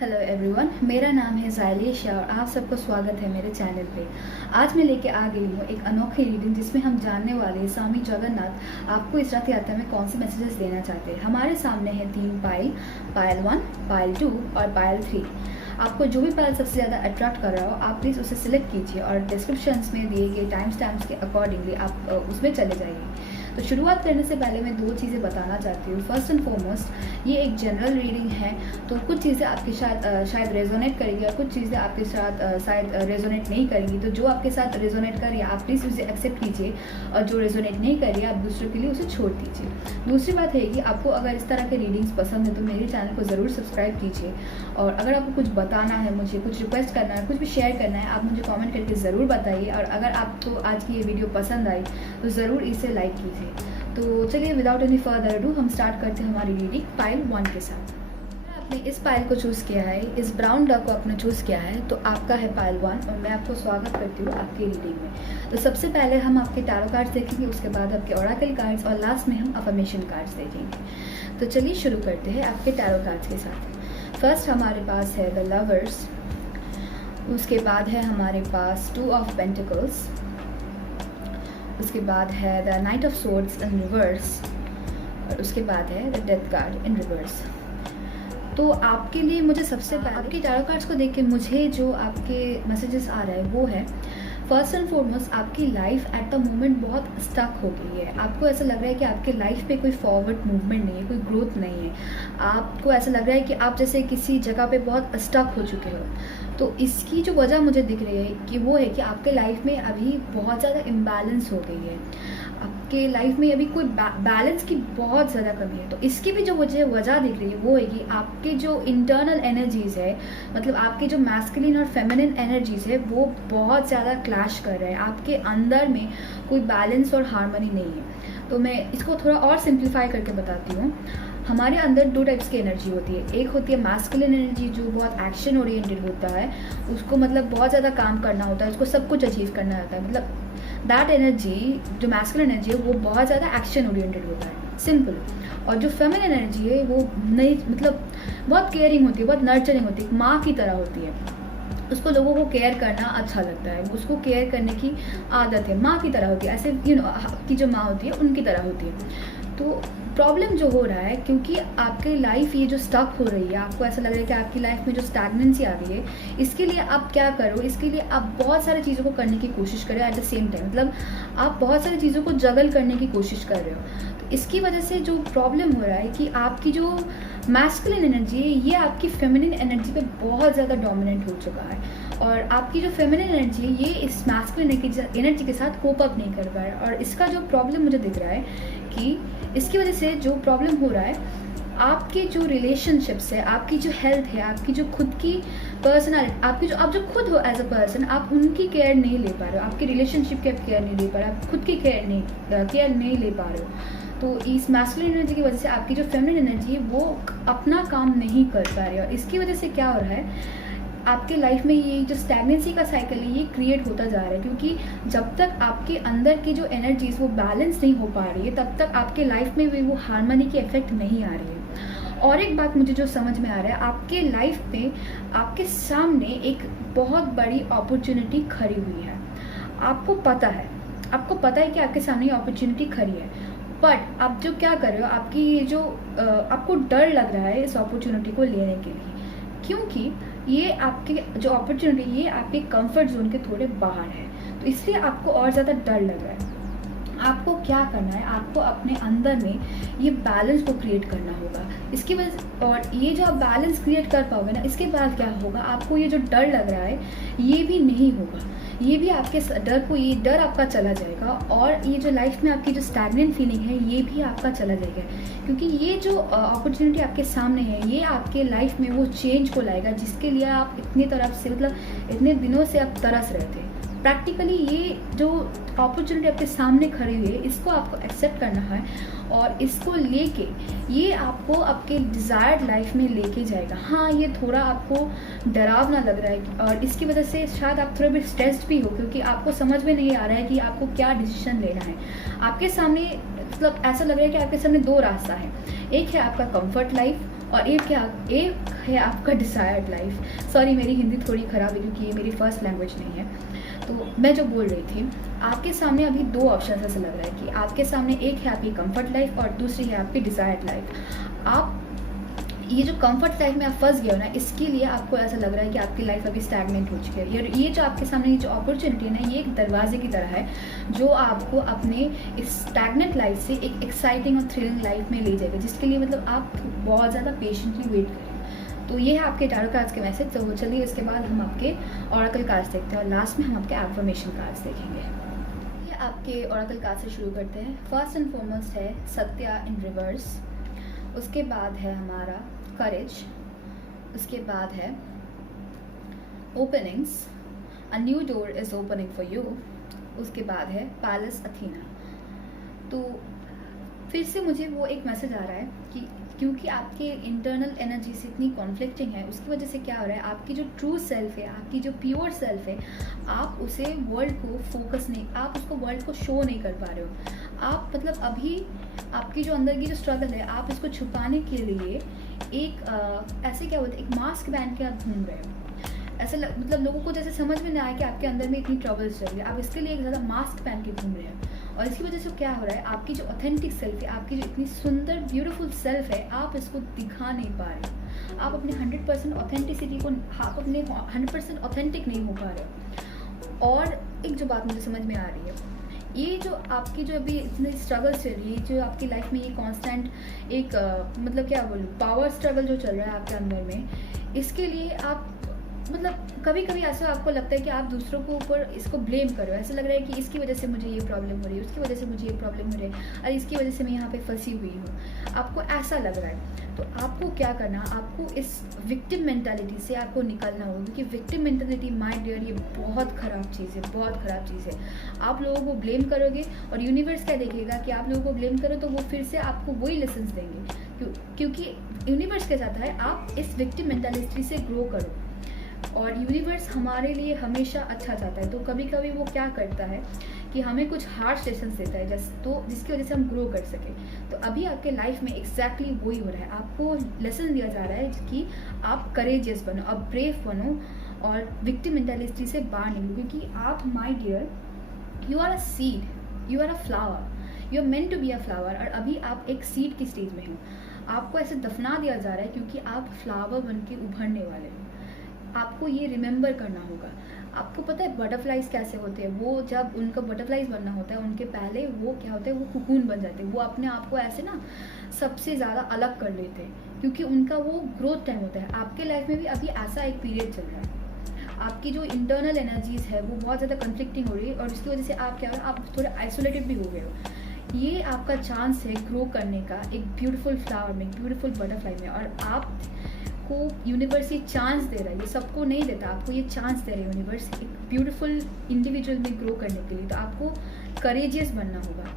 Hello everyone, मेरा नाम है ज़ायलिश और आप सबको स्वागत है मेरे चैनल पे। आज मैं लेके आ गई हूँ एक अनोखी रीडिंग जिसमें हम जानने वाले हैं स्वामी जगन्नाथ आपको इस रथ यात्रा में कौन से मैसेजेस देना चाहते हैं। हमारे सामने है 3 पाइल, पाइल 1, पाइल 2 और पाइल 3। आपको जो भी पाइल सबसे ज़्यादा अट्रैक्ट कर रहा हो आप प्लीज़ उसे सिलेक्ट कीजिए और डिस्क्रिप्शंस में दिए गए टाइम स्टैम्प्स के अकॉर्डिंगली आप उसमें चले जाइए। तो शुरुआत करने से पहले मैं 2 चीज़ें बताना चाहती हूँ। फर्स्ट एंड फॉरमोस्ट, ये एक जनरल रीडिंग है, तो कुछ चीज़ें आपके शायद रेजोनेट करेगी और कुछ चीज़ें आपके साथ शायद रेजोनेट नहीं करेंगी। तो जो आपके साथ रेजोनेट करिए आप प्लीज़ उसे एक्सेप्ट कीजिए और जो रेजोनेट नहीं करिए आप दूसरों के लिए उसे छोड़ दीजिए। दूसरी बात है कि आपको अगर इस तरह के रीडिंग्स पसंद है तो मेरे चैनल को ज़रूर सब्सक्राइब कीजिए और अगर आपको कुछ बताना है, मुझे कुछ रिक्वेस्ट करना है, कुछ भी शेयर करना है, आप मुझे कॉमेंट करके ज़रूर बताइए। और अगर आपको आज की ये वीडियो पसंद आई तो ज़रूर इसे लाइक कीजिए। तो चलिए विदाउट एनी फर्दर अडू हम स्टार्ट करते हैं हमारी रीडिंग पाइल 1 के साथ। आपने इस पाइल को चूज़ किया है, इस ब्राउन डक को आपने चूज़ किया है, तो आपका है पाइल 1 और मैं आपको स्वागत करती हूँ आपकी रीडिंग में। तो सबसे पहले हम आपके टैरो कार्ड्स देखेंगे, उसके बाद आपके ओरेकल कार्ड्स और लास्ट में हम अफर्मेशन कार्ड्स देखेंगे। तो चलिए शुरू करते हैं आपके टैरो कार्ड्स के साथ। फर्स्ट हमारे पास है द लवर्स, उसके बाद है हमारे पास 2 ऑफ पेंटिकल्स, उसके बाद है the night of swords in reverse और उसके बाद है the death card in reverse. तो आपके लिए मुझे सबसे पहले आपके टैरो कार्ड्स को देख के मुझे जो आपके मैसेजेस आ रहे हैं वो है, फर्स्ट एंड फॉरमोस्ट आपकी लाइफ एट द मोमेंट बहुत स्टक हो गई है। आपको ऐसा लग रहा है कि आपके लाइफ पे कोई फॉरवर्ड मूवमेंट नहीं है, कोई ग्रोथ नहीं है। आपको ऐसा लग रहा है कि आप जैसे किसी जगह पे बहुत स्टक हो चुके हो। तो इसकी जो वजह मुझे दिख रही है कि वो है कि आपके लाइफ में अभी बहुत ज़्यादा इम्बैलेंस हो गई है। आपके लाइफ में अभी कोई बैलेंस की बहुत ज़्यादा कमी है। तो इसकी भी जो मुझे वजह दिख रही है वो है कि आपके जो इंटरनल एनर्जीज़ है, मतलब आपके जो मैस्कुलिन और फेमिनिन एनर्जीज़ है वो बहुत ज़्यादा क्लैश कर रहे हैं। आपके अंदर में कोई बैलेंस और हार्मनी नहीं है। तो मैं इसको थोड़ा और सिंप्लीफाई करके बताती हूँ। हमारे अंदर 2 टाइप्स की एनर्जी होती है। एक होती है मैस्कुलिन एनर्जी जो बहुत एक्शन ओरिएंटेड होता है, उसको मतलब बहुत ज़्यादा काम करना होता है, उसको सब कुछ अचीव करना होता है। मतलब दैट एनर्जी जो मैस्कुलिन एनर्जी है वो बहुत ज़्यादा एक्शन ओरिएंटेड होता है, सिंपल। और जो फेमिनिन एनर्जी है वो नहीं, मतलब बहुत केयरिंग होती है, बहुत नर्चरिंग होती है, माँ की तरह होती है। उसको लोगों को केयर करना अच्छा लगता है, उसको केयर करने की आदत है, माँ की तरह होती है। ऐसे आपकी जो माँ होती है उनकी तरह होती है। तो प्रॉब्लम जो हो रहा है, क्योंकि आपकी लाइफ ये जो स्टक हो रही है, आपको ऐसा लग रहा है कि आपकी लाइफ में जो स्टैग्नेंसी आ रही है, इसके लिए आप क्या करो, इसके लिए आप बहुत सारी चीज़ों को करने की कोशिश करें एट द सेम टाइम। मतलब आप बहुत सारी चीज़ों को जगल करने की कोशिश कर रहे हो। तो इसकी वजह से जो प्रॉब्लम हो रहा है कि आपकी जो मैस्कुलिन एनर्जी है ये आपकी फेमिनिन एनर्जी पे बहुत ज़्यादा डोमिनेंट हो चुका है और आपकी जो फेमिनिन एनर्जी है ये इस मैस्कुलिन एनर्जी के साथ कोप अप नहीं कर पा रहा है। और इसका जो प्रॉब्लम मुझे दिख रहा है कि इसकी वजह से जो प्रॉब्लम हो रहा है, आपके जो रिलेशनशिप्स है, आपकी जो हेल्थ है, आपकी जो खुद की पर्सनालिटी, आप जो खुद हो एज अ पर्सन, आप उनकी केयर नहीं ले पा रहे हो। आपकी रिलेशनशिप की आप केयर नहीं ले पा रहे हो, आप खुद की केयर नहीं ले पा रहे हो। तो इस मैस्कुलिन एनर्जी की वजह से आपकी जो फेमिनिन एनर्जी है वो अपना काम नहीं कर पा रही है। और इसकी वजह से क्या हो रहा है, आपके लाइफ में ये जो स्टैग्नेंसी का साइकिल है ये क्रिएट होता जा रहा है। क्योंकि जब तक आपके अंदर की जो एनर्जीज वो बैलेंस नहीं हो पा रही है तब तक आपके लाइफ में भी वो हार्मनी की इफेक्ट नहीं आ रही है। और एक बात मुझे जो समझ में आ रहा है, आपके लाइफ में आपके सामने एक बहुत बड़ी अपॉर्चुनिटी खड़ी हुई है। आपको पता है कि आपके सामने ये अपॉर्चुनिटी खड़ी है, बट आप जो क्या कर रहे हो, आपकी ये जो आपको डर लग रहा है इस अपॉर्चुनिटी को लेने के लिए, क्योंकि ये आपके जो अपॉर्चुनिटी ये आपके कंफर्ट जोन के थोड़े बाहर है। तो इसलिए आपको और ज़्यादा डर लग रहा है। आपको क्या करना है, आपको अपने अंदर में ये बैलेंस को क्रिएट करना होगा। इसकी वजह, और ये जो आप बैलेंस क्रिएट कर पाओगे ना, इसके बाद क्या होगा, आपको ये जो डर लग रहा है ये भी नहीं होगा। ये भी आपके ये डर आपका चला जाएगा और ये जो लाइफ में आपकी जो स्टैग्नेंट फीलिंग है ये भी आपका चला जाएगा। क्योंकि ये जो अपॉर्चुनिटी आपके सामने है ये आपके लाइफ में वो चेंज को लाएगा जिसके लिए आप इतनी तरफ से, मतलब इतने दिनों से आप तरस रहे थे। प्रैक्टिकली ये जो अपॉर्चुनिटी आपके सामने खड़ी हुई है इसको आपको एक्सेप्ट करना है और इसको लेके ये आपको आपके डिज़ायर्ड लाइफ में लेके जाएगा। हाँ, ये थोड़ा आपको डरावना लग रहा है और इसकी वजह से शायद आप थोड़े भी स्ट्रेस्ड भी हो, क्योंकि आपको समझ में नहीं आ रहा है कि आपको क्या डिसीजन लेना है। आपके सामने, मतलब ऐसा लग रहा है कि आपके सामने 2 रास्ता है। एक है आपका कंफर्ट लाइफ और एक है आपका डिज़ायर्ड लाइफ। सॉरी मेरी हिंदी थोड़ी ख़राब है क्योंकि ये मेरी फर्स्ट लैंग्वेज नहीं है। तो मैं जो बोल रही थी, आपके सामने अभी 2 ऑप्शन ऐसा लग रहा है कि आपके सामने एक है आपकी कंफर्ट लाइफ और दूसरी है आपकी डिज़ायर्ड लाइफ। आप ये जो कंफर्ट लाइफ में आप फंस गए हो ना, इसके लिए आपको ऐसा लग रहा है कि आपकी लाइफ अभी स्टैगनेंट हो चुकी है। ये जो आपके सामने ये जो अपॉर्चुनिटी है ना, ये एक दरवाजे की तरह है जो आपको अपने इस स्टैगनेंट लाइफ से एक एक्साइटिंग और थ्रिलिंग लाइफ में ले जाएगा, जिसके लिए मतलब आप बहुत ज़्यादा पेशेंटली वेट करें। तो ये है आपके टैरो कार्ड्स के मैसेज। तो चलिए इसके बाद हम आपके ओरेकल कार्ड्स देखते हैं और लास्ट में हम आपके एफर्मेशन कार्ड्स देखेंगे। ये आपके ओरेकल कार्ड से शुरू करते हैं। फर्स्ट एंड फॉरमोस्ट है सत्या इन रिवर्स, उसके बाद है हमारा करेज, उसके बाद है openings, a new door is opening for you, उसके बाद है पैलेस अथीना। तो फिर से मुझे वो एक मैसेज आ रहा है कि क्योंकि आपके इंटरनल एनर्जी से इतनी कॉन्फ्लिक्टिंग है, उसकी वजह से क्या हो रहा है, आपकी जो ट्रू सेल्फ है, आपकी जो प्योर सेल्फ है, आप उसे वर्ल्ड को फोकस नहीं, आप उसको वर्ल्ड को शो नहीं कर पा रहे हो। आप मतलब अभी आपकी जो अंदर की जो स्ट्रगल है, आप इसको छुपाने के लिए एक ऐसे क्या बोलते हैं, एक मास्क पहन के आप घूम रहे हो। ऐसा मतलब लोगों को जैसे समझ में ना आए कि आपके अंदर में इतनी ट्रबल्स चल रही है, आप इसके लिए एक ज़्यादा मास्क पहन के घूम रहे हैं। और इसकी वजह से क्या हो रहा है, आपकी जो ऑथेंटिक सेल्फ है, आपकी जो इतनी सुंदर ब्यूटीफुल सेल्फ है, आप इसको दिखा नहीं पा रहे हो। आप अपने 100% ऑथेंटिसिटी को, आप अपने 100% ऑथेंटिक नहीं हो पा रहे हो। और एक जो बात मुझे समझ में आ रही है, ये जो आपकी जो अभी इतनी स्ट्रगल चल रही है, जो आपकी लाइफ में ये कांस्टेंट एक मतलब क्या बोलूँ, पावर स्ट्रगल जो चल रहा है आपके अंदर में, इसके लिए आप मतलब कभी कभी ऐसा आपको लगता है कि आप दूसरों को ऊपर इसको ब्लेम करो। ऐसा लग रहा है कि इसकी वजह से मुझे ये प्रॉब्लम हो रही है, उसकी वजह से मुझे ये प्रॉब्लम हो रही है, और इसकी वजह से मैं यहाँ पे फंसी हुई हूँ। आपको ऐसा लग रहा है, तो आपको क्या करना, आपको इस विक्टिम मेंटालिटी से आपको निकलना होगा, क्योंकि विक्टिम मेंटालिटी माय डियर ये बहुत ख़राब चीज़ है, बहुत ख़राब चीज़ है। आप लोगों को ब्लेम करोगे और यूनिवर्स क्या देखेगा कि आप लोगों को ब्लेम करो, तो वो फिर से आपको वही लेसन्स देंगे, क्योंकि यूनिवर्स क्या चाहता है, आप इस विक्टिम मेंटालिटी से ग्रो करो। और यूनिवर्स हमारे लिए हमेशा अच्छा चाहता है। तो कभी कभी वो क्या करता है कि हमें कुछ हार्श लेसन्स देता है, तो जिसकी वजह से हम ग्रो कर सकें। तो अभी आपके लाइफ में एग्जैक्टली वही हो रहा है, आपको लेसन दिया जा रहा है कि आप करेजियस बनो, आप ब्रेव बनो और विक्टिम मेंटालिटी से बाहर निकलो, क्योंकि आप my dear you are a seed, you are a flower, you are meant to be a flower. और अभी आप एक सीड की स्टेज में हो, आपको ऐसे दफना दिया जा रहा है क्योंकि आप फ्लावर बन के उभरने वाले हो। आपको ये रिमेंबर करना होगा। आपको पता है बटरफ्लाइज कैसे होते हैं, वो जब उनका बटरफ्लाइज बनना होता है, उनके पहले वो क्या होता है, वो कुकून बन जाते हैं, वो अपने आप को ऐसे ना सबसे ज़्यादा अलग कर लेते हैं, क्योंकि उनका वो ग्रोथ टाइम होता है। आपके लाइफ में भी अभी ऐसा एक पीरियड चल रहा है, आपकी जो इंटरनल एनर्जीज है वो बहुत ज़्यादा कन्फ्लिक्टिंग हो रही है, और इसकी वजह से आप क्या हो रहा है, आप थोड़े आइसोलेटेड भी हो गए हो। ये आपका चांस है ग्रो करने का, एक ब्यूटीफुल फ्लावर में, ब्यूटीफुल बटरफ्लाई में। और आप को यूनिवर्स ये चांस दे रहा है, ये सबको नहीं देता, आपको ये चांस दे रहा है यूनिवर्स एक ब्यूटीफुल इंडिविजुअल में ग्रो करने के लिए। तो आपको करेजियस बनना होगा,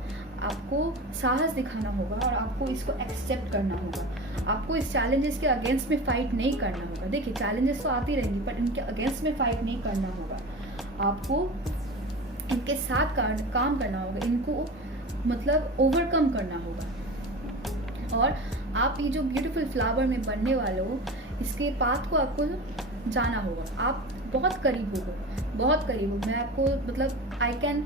आपको साहस दिखाना होगा, और आपको इसको एक्सेप्ट करना होगा। आपको इस चैलेंजेस के अगेंस्ट में फाइट नहीं करना होगा। देखिए चैलेंजेस तो आती रहेंगी, पर इनके अगेंस्ट में फाइट नहीं करना होगा। आपको इनके साथ काम करना होगा, इनको मतलब ओवरकम करना होगा। और आप ये जो ब्यूटीफुल फ्लावर में बनने वाले हो, इसके पाथ को आपको जाना होगा। आप बहुत करीब हो, बहुत करीब हो। मैं आपको मतलब I can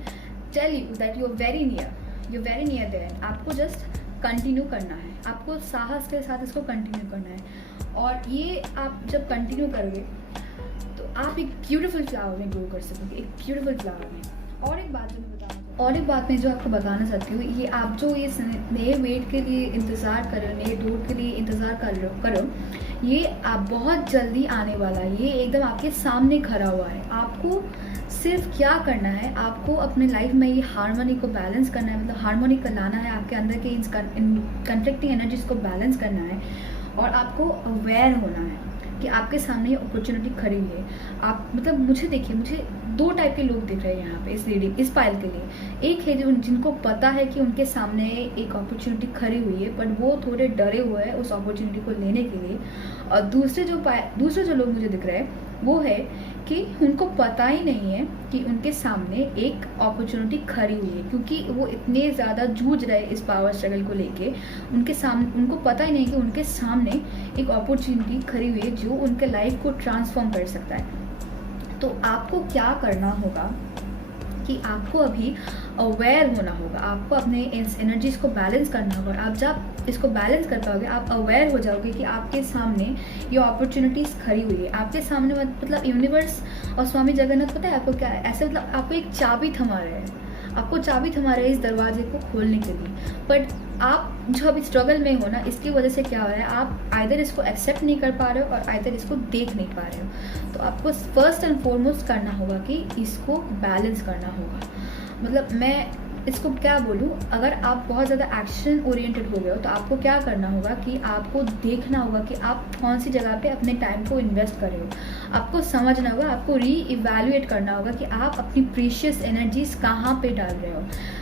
tell you that you are very near there. आपको जस्ट कंटिन्यू करना है, आपको साहस के साथ इसको कंटिन्यू करना है। और ये आप जब कंटिन्यू करोगे तो आप एक ब्यूटीफुल फ्लावर में ग्रो कर सकोगे, एक ब्यूटीफुल फ्लावर में। और एक बात मैं जो आपको बताना चाहती हूँ, ये आप जो ये नए वेट के लिए इंतज़ार कर रहे हो, नए डोट के लिए इंतज़ार करो, ये आप बहुत जल्दी आने वाला है। ये एकदम आपके सामने खड़ा हुआ है। आपको सिर्फ क्या करना है, आपको अपने लाइफ में ये हार्मनी को बैलेंस करना है, मतलब हार्मनी को लाना है, आपके अंदर के इन कन्फ्लिक्टिंग एनर्जीज को बैलेंस करना है। और आपको अवेयर होना है कि आपके सामने ये अपॉर्चुनिटी खड़ी है। आप मतलब मुझे देखिए, मुझे 2 टाइप के लोग दिख रहे हैं यहाँ पे इस रीडिंग, इस पाइल के लिए। एक है जो जिनको पता है कि उनके सामने एक अपॉर्चुनिटी खड़ी हुई है, बट वो थोड़े डरे हुए हैं उस अपॉर्चुनिटी को लेने के लिए। और दूसरे जो लोग मुझे दिख रहे हैं, वो है कि उनको पता ही नहीं है कि उनके सामने एक अपॉर्चुनिटी खड़ी हुई है, क्योंकि वो इतने ज़्यादा जूझ रहे इस पावर स्ट्रगल को लेके। उनके सामने उनको पता ही नहीं कि उनके सामने एक अपॉर्चुनिटी खड़ी हुई है जो उनके लाइफ को ट्रांसफॉर्म कर सकता है। तो आपको क्या करना होगा कि आपको अभी अवेयर होना होगा, आपको अपने इस एनर्जीज़ को बैलेंस करना होगा। आप जब इसको बैलेंस कर पाओगे, आप अवेयर हो जाओगे कि आपके सामने ये अपॉर्चुनिटीज़ खड़ी हुई है आपके सामने। मतलब यूनिवर्स और स्वामी जगन्नाथ, पता है आपको क्या है, ऐसे मतलब आपको एक चाबी थमा रहे हैं, आपको चाबी थमा रहे हैं इस दरवाजे को खोलने के लिए। बट आप जो अभी स्ट्रगल में हो ना, इसकी वजह से क्या हो रहा है, आप आइदर इसको एक्सेप्ट नहीं कर पा रहे हो और आइदर इसको देख नहीं पा रहे हो। तो आपको फर्स्ट एंड फॉरमोस्ट करना होगा कि इसको बैलेंस करना होगा। मतलब मैं इसको क्या बोलूँ, अगर आप बहुत ज़्यादा एक्शन ओरिएंटेड हो गए हो तो आपको क्या करना होगा कि आपको देखना होगा कि आप कौन सी जगह पे अपने टाइम को इन्वेस्ट कर रहे हो। आपको समझना होगा, आपको री-इवैल्यूएट करना होगा कि आप अपनी प्रीशियस एनर्जीज कहाँ पे डाल रहे हो।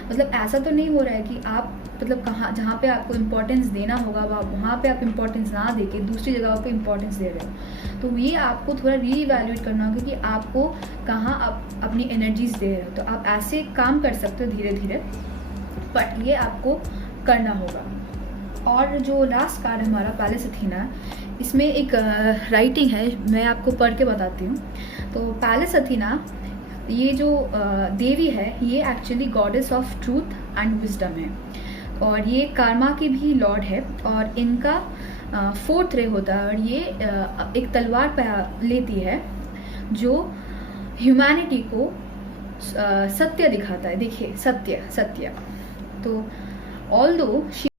मतलब ऐसा तो नहीं हो रहा है कि आप मतलब कहाँ जहाँ पे आपको इम्पोर्टेंस देना होगा वहाँ पे आप इम्पोर्टेंस ना दे के दूसरी जगहों पे इम्पोर्टेंस दे रहे हो। तो ये आपको थोड़ा री-इवैल्यूएट करना होगा कि आपको कहाँ आप अपनी एनर्जीज दे रहे हो। तो आप ऐसे काम कर सकते हो धीरे धीरे, बट ये आपको करना होगा। और जो लास्ट कार्ड हमारा पैलेस अथीना, इसमें एक राइटिंग है, मैं आपको पढ़ के बताती हूँ। तो पैलेस अथीना ये जो देवी है, ये actually goddess of truth and wisdom है, और ये कार्मा की भी लॉर्ड है, और इनका 4th रे होता है, और ये एक तलवार पे लेती है जो ह्यूमैनिटी को सत्य दिखाता है। देखिए सत्य। तो although she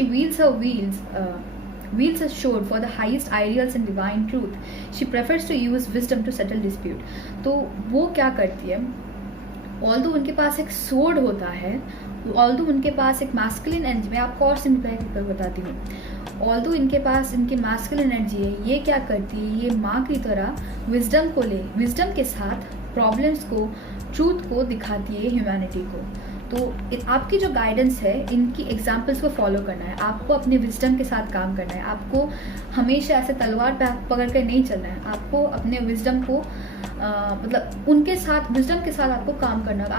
wields a sword for the highest ideals and divine truth, she prefers to use wisdom to settle dispute। तो वो क्या करती है, ऑल्दो उनके पास एक सोर्ड होता है, ऑल्दो उनके पास एक मैस्कुलिन एनर्जी, मैं आपको और सिंपल कर बताती हूँ। ऑल्दो इनके पास इनकी मैस्कुलिन एनर्जी है, ये क्या करती है, ये माँ की तरह विजडम के साथ प्रॉब्लम्स को, ट्रूथ को दिखाती है ह्यूमैनिटी को। तो आपकी जो गाइडेंस है, इनकी एग्जाम्पल्स को फॉलो करना है, आपको अपने विजडम के साथ काम करना है। आपको हमेशा ऐसे तलवार पकड़ कर नहीं चलना है, आपको अपने विजडम को मतलब उनके साथ, विजडम के साथ आपको काम करना होगा।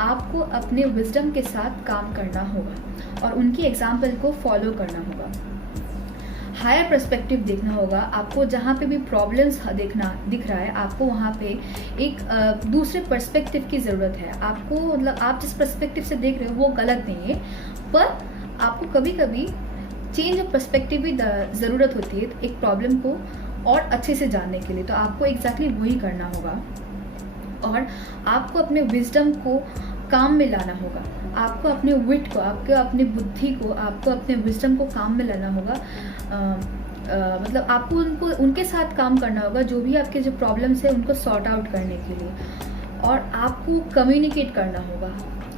आपको अपने विजडम के साथ काम करना होगा और उनकी एग्जाम्पल को फॉलो करना होगा। हायर पर्सपेक्टिव देखना होगा, आपको जहाँ पे भी प्रॉब्लम्स दिख रहा है, आपको वहाँ पे एक दूसरे पर्सपेक्टिव की ज़रूरत है। आपको मतलब आप जिस पर्सपेक्टिव से देख रहे हो वो गलत नहीं है, पर आपको कभी कभी चेंज ऑफ पर्सपेक्टिव भी ज़रूरत होती है एक प्रॉब्लम को और अच्छे से जानने के लिए। तो आपको एग्जैक्टली वही करना होगा, और आपको अपने विजडम को काम में लाना होगा, आपको अपने विट को, आपको अपनी बुद्धि को, आपको अपने विजडम को काम में लाना होगा। मतलब आपको उनके साथ काम करना होगा, जो भी आपके जो प्रॉब्लम्स है उनको सॉर्ट आउट करने के लिए। और आपको कम्युनिकेट करना होगा,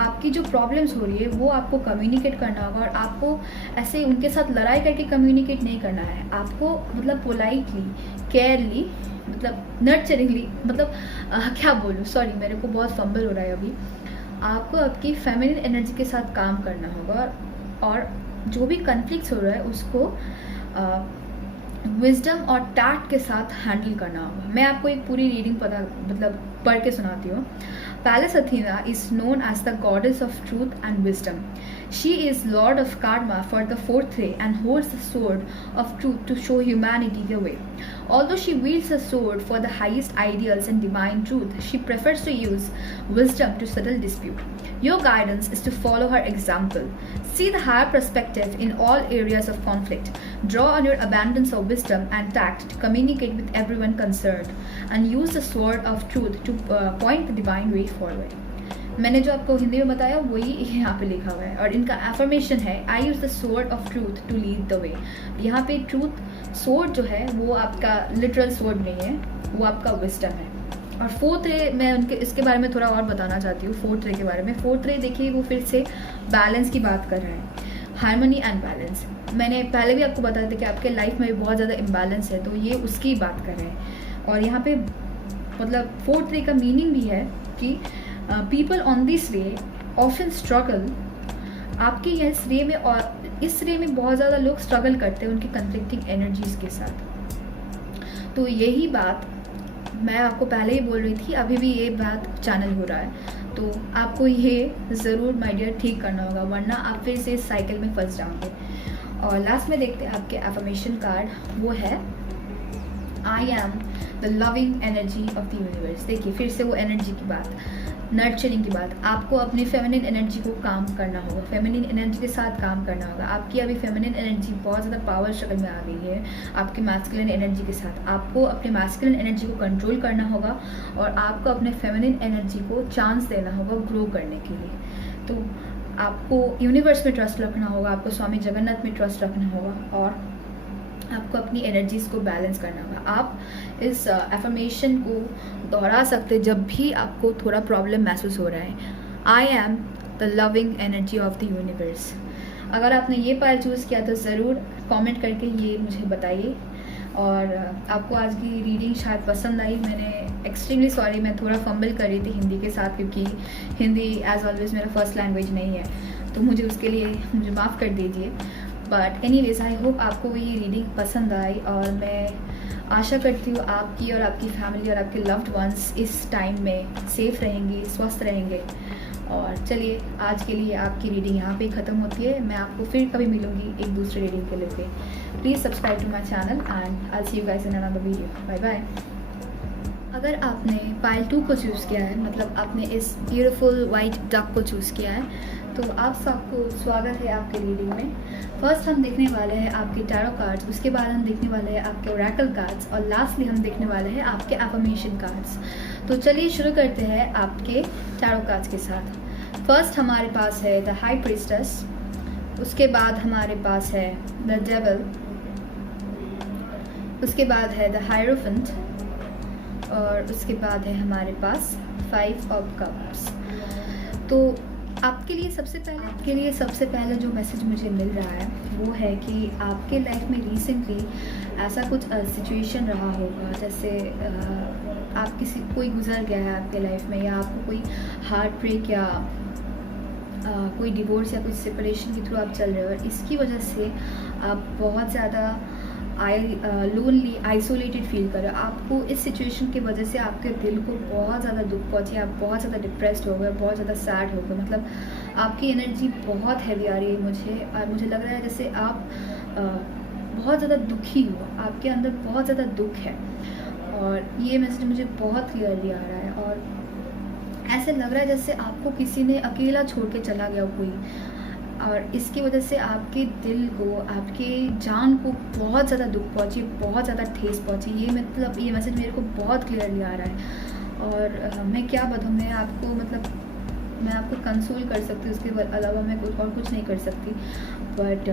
आपकी जो प्रॉब्लम्स हो रही है वो आपको कम्युनिकेट करना होगा। और आपको ऐसे उनके साथ लड़ाई करके कम्युनिकेट नहीं करना है, आपको मतलब पोलाइटली, केयरली, मतलब नर्चरिंगली, मतलब क्या बोलूँ, सॉरी मेरे को बहुत फंबल हो रहा है अभी। आपको आपकी फेमिनिन एनर्जी के साथ काम करना होगा, और जो भी कन्फ्लिक्ट्स हो रहा है उसको विजडम और टैक्ट के साथ हैंडल करना होगा। मैं आपको एक पूरी रीडिंग पढ़ के सुनाती हूँ। Pallas Athena is known as the goddess of truth and wisdom. She is lord of karma for the 4th ray and holds the sword of truth to show humanity the way. Although she wields a sword for the highest ideals and divine truth, she prefers to use wisdom to settle dispute. Your guidance is to follow her example. See the higher perspective in all areas of conflict. Draw on your abundance of wisdom and tact to communicate with everyone concerned, and use the sword of truth to point the divine way forward. मैंने जो आपको हिंदी में बताया वही यहाँ पे लिखा हुआ है, और इनका एफर्मेशन है, I use the sword of truth to lead the way. यहाँ पे ट्रूथ सोर्ड जो है वो आपका लिटरल सोर्ड नहीं है, वो आपका विजडम है। और 4th रे मैं इसके बारे में थोड़ा और बताना चाहती हूँ। 4th रे के बारे में, 4th रे देखिए वो फिर से बैलेंस की बात कर रहे हैं, हार्मनी एंड बैलेंस। मैंने पहले भी आपको बताया था कि आपके लाइफ में बहुत ज़्यादा इम्बैलेंस है, तो ये उसकी बात कर रहे हैं। और यहाँ पे मतलब 4th रे का मीनिंग भी है कि पीपल ऑन दिस रे ऑफन स्ट्रगल। आपके इस रे में, और इस रे में बहुत ज़्यादा लोग स्ट्रगल करते हैं उनकी कन्फ्लिक्टिंग एनर्जीज के साथ। तो यही बात मैं आपको पहले ही बोल रही थी, अभी भी ये बात चैनल हो रहा है, तो आपको ये ज़रूर माय डियर ठीक करना होगा, वरना आप फिर से इस साइकिल में फंस जाओगे। और लास्ट में देखते हैं आपके एफर्मेशन कार्ड, वो है I am the loving energy of the universe. देखिए फिर से वो एनर्जी की बात, नर्चरिंग की बात। आपको अपनी फेमिनिन एनर्जी को काम करना होगा, फेमिनिन एनर्जी के साथ काम करना होगा। आपकी अभी फेमिनिन एनर्जी बहुत ज़्यादा पावर स्ट्रगल में आ गई है आपकी मैस्कुलिन एनर्जी के साथ। आपको अपने मैस्कुलिन एनर्जी को कंट्रोल करना होगा और आपको अपने फेमिनिन एनर्जी को चांस देना होगा ग्रो करने के लिए। तो आपको यूनिवर्स में ट्रस्ट रखना होगा, आपको स्वामी जगन्नाथ में ट्रस्ट रखना होगा और आपको अपनी एनर्जीज़ को बैलेंस करना होगा। आप इस एफर्मेशन को दोहरा सकते जब भी आपको थोड़ा प्रॉब्लम महसूस हो रहा है। I am the loving energy of the universe. अगर आपने ये पायल चूज़ किया तो ज़रूर कमेंट करके ये मुझे बताइए। और आपको आज की रीडिंग शायद पसंद आई। मैंने एक्सट्रीमली सॉरी, मैं थोड़ा फंबल कर रही थी हिंदी के साथ, क्योंकि हिंदी एज ऑलवेज मेरा फर्स्ट लैंग्वेज नहीं है, तो मुझे उसके लिए मुझे माफ़ कर दीजिए। बट एनीवेज आई होप आपको ये रीडिंग पसंद आई और मैं आशा करती हूँ आपकी और आपकी फैमिली और आपके लव्ड वंस इस टाइम में सेफ रहेंगे, स्वस्थ रहेंगे। और चलिए आज के लिए आपकी रीडिंग यहाँ पे ख़त्म होती है। मैं आपको फिर कभी मिलूँगी एक दूसरे रीडिंग के लेके। Please subscribe to my channel and I see you guys in another video. Bye bye. अगर आपने पायल 2 को चूज़ किया है, मतलब आपने इस ब्यूटीफुल वाइट डक को चूज़ किया है, तो आप सबको स्वागत है आपके रीडिंग में। फर्स्ट हम देखने वाले हैं आपके टैरो कार्ड्स, उसके बाद हम देखने वाले हैं आपके ओरेकल कार्ड्स और लास्टली हम देखने वाले हैं आपके एफर्मेशन कार्ड्स। तो चलिए शुरू करते हैं आपके टैरो कार्ड्स के साथ। फर्स्ट हमारे पास है द हाई प्रीस्टेस, उसके बाद हमारे पास है द डेविल, उसके बाद है द हायरोफेंट और उसके बाद है हमारे पास 5 ऑफ कप्स। तो आपके लिए सबसे पहले जो मैसेज मुझे मिल रहा है वो है कि आपके लाइफ में रिसेंटली ऐसा कुछ सिचुएशन रहा होगा, जैसे आप कोई गुजर गया है आपके लाइफ में, या आपको कोई हार्ट ब्रेक या कोई डिवोर्स या कुछ सेपरेशन के थ्रू आप चल रहे हो और इसकी वजह से आप बहुत ज़्यादा लोनली आइसोलेटेड फील कर रहे हो। आपको इस सिचुएशन की वजह से आपके दिल को बहुत ज़्यादा दुख पहुँची, आप बहुत ज़्यादा डिप्रेस्ड हो गए, बहुत ज़्यादा सैड हो गए, मतलब आपकी एनर्जी बहुत हैवी आ रही है मुझे, और मुझे लग रहा है जैसे आप बहुत ज़्यादा दुखी हो, आपके अंदर बहुत ज़्यादा दुख है। और ये मैसेज मुझे बहुत क्लियरली आ रहा है और ऐसे लग रहा है जैसे आपको किसी ने अकेला छोड़ के चला गया कोई, और इसकी वजह से आपके दिल को, आपके जान को बहुत ज़्यादा दुख पहुँची, बहुत ज़्यादा ठेस पहुँची। ये मतलब ये मैसेज मेरे को बहुत क्लियरली आ रहा है और मैं क्या बताऊँ, मैं आपको कंसोल कर सकती हूँ, उसके अलावा मैं कुछ नहीं कर सकती। बट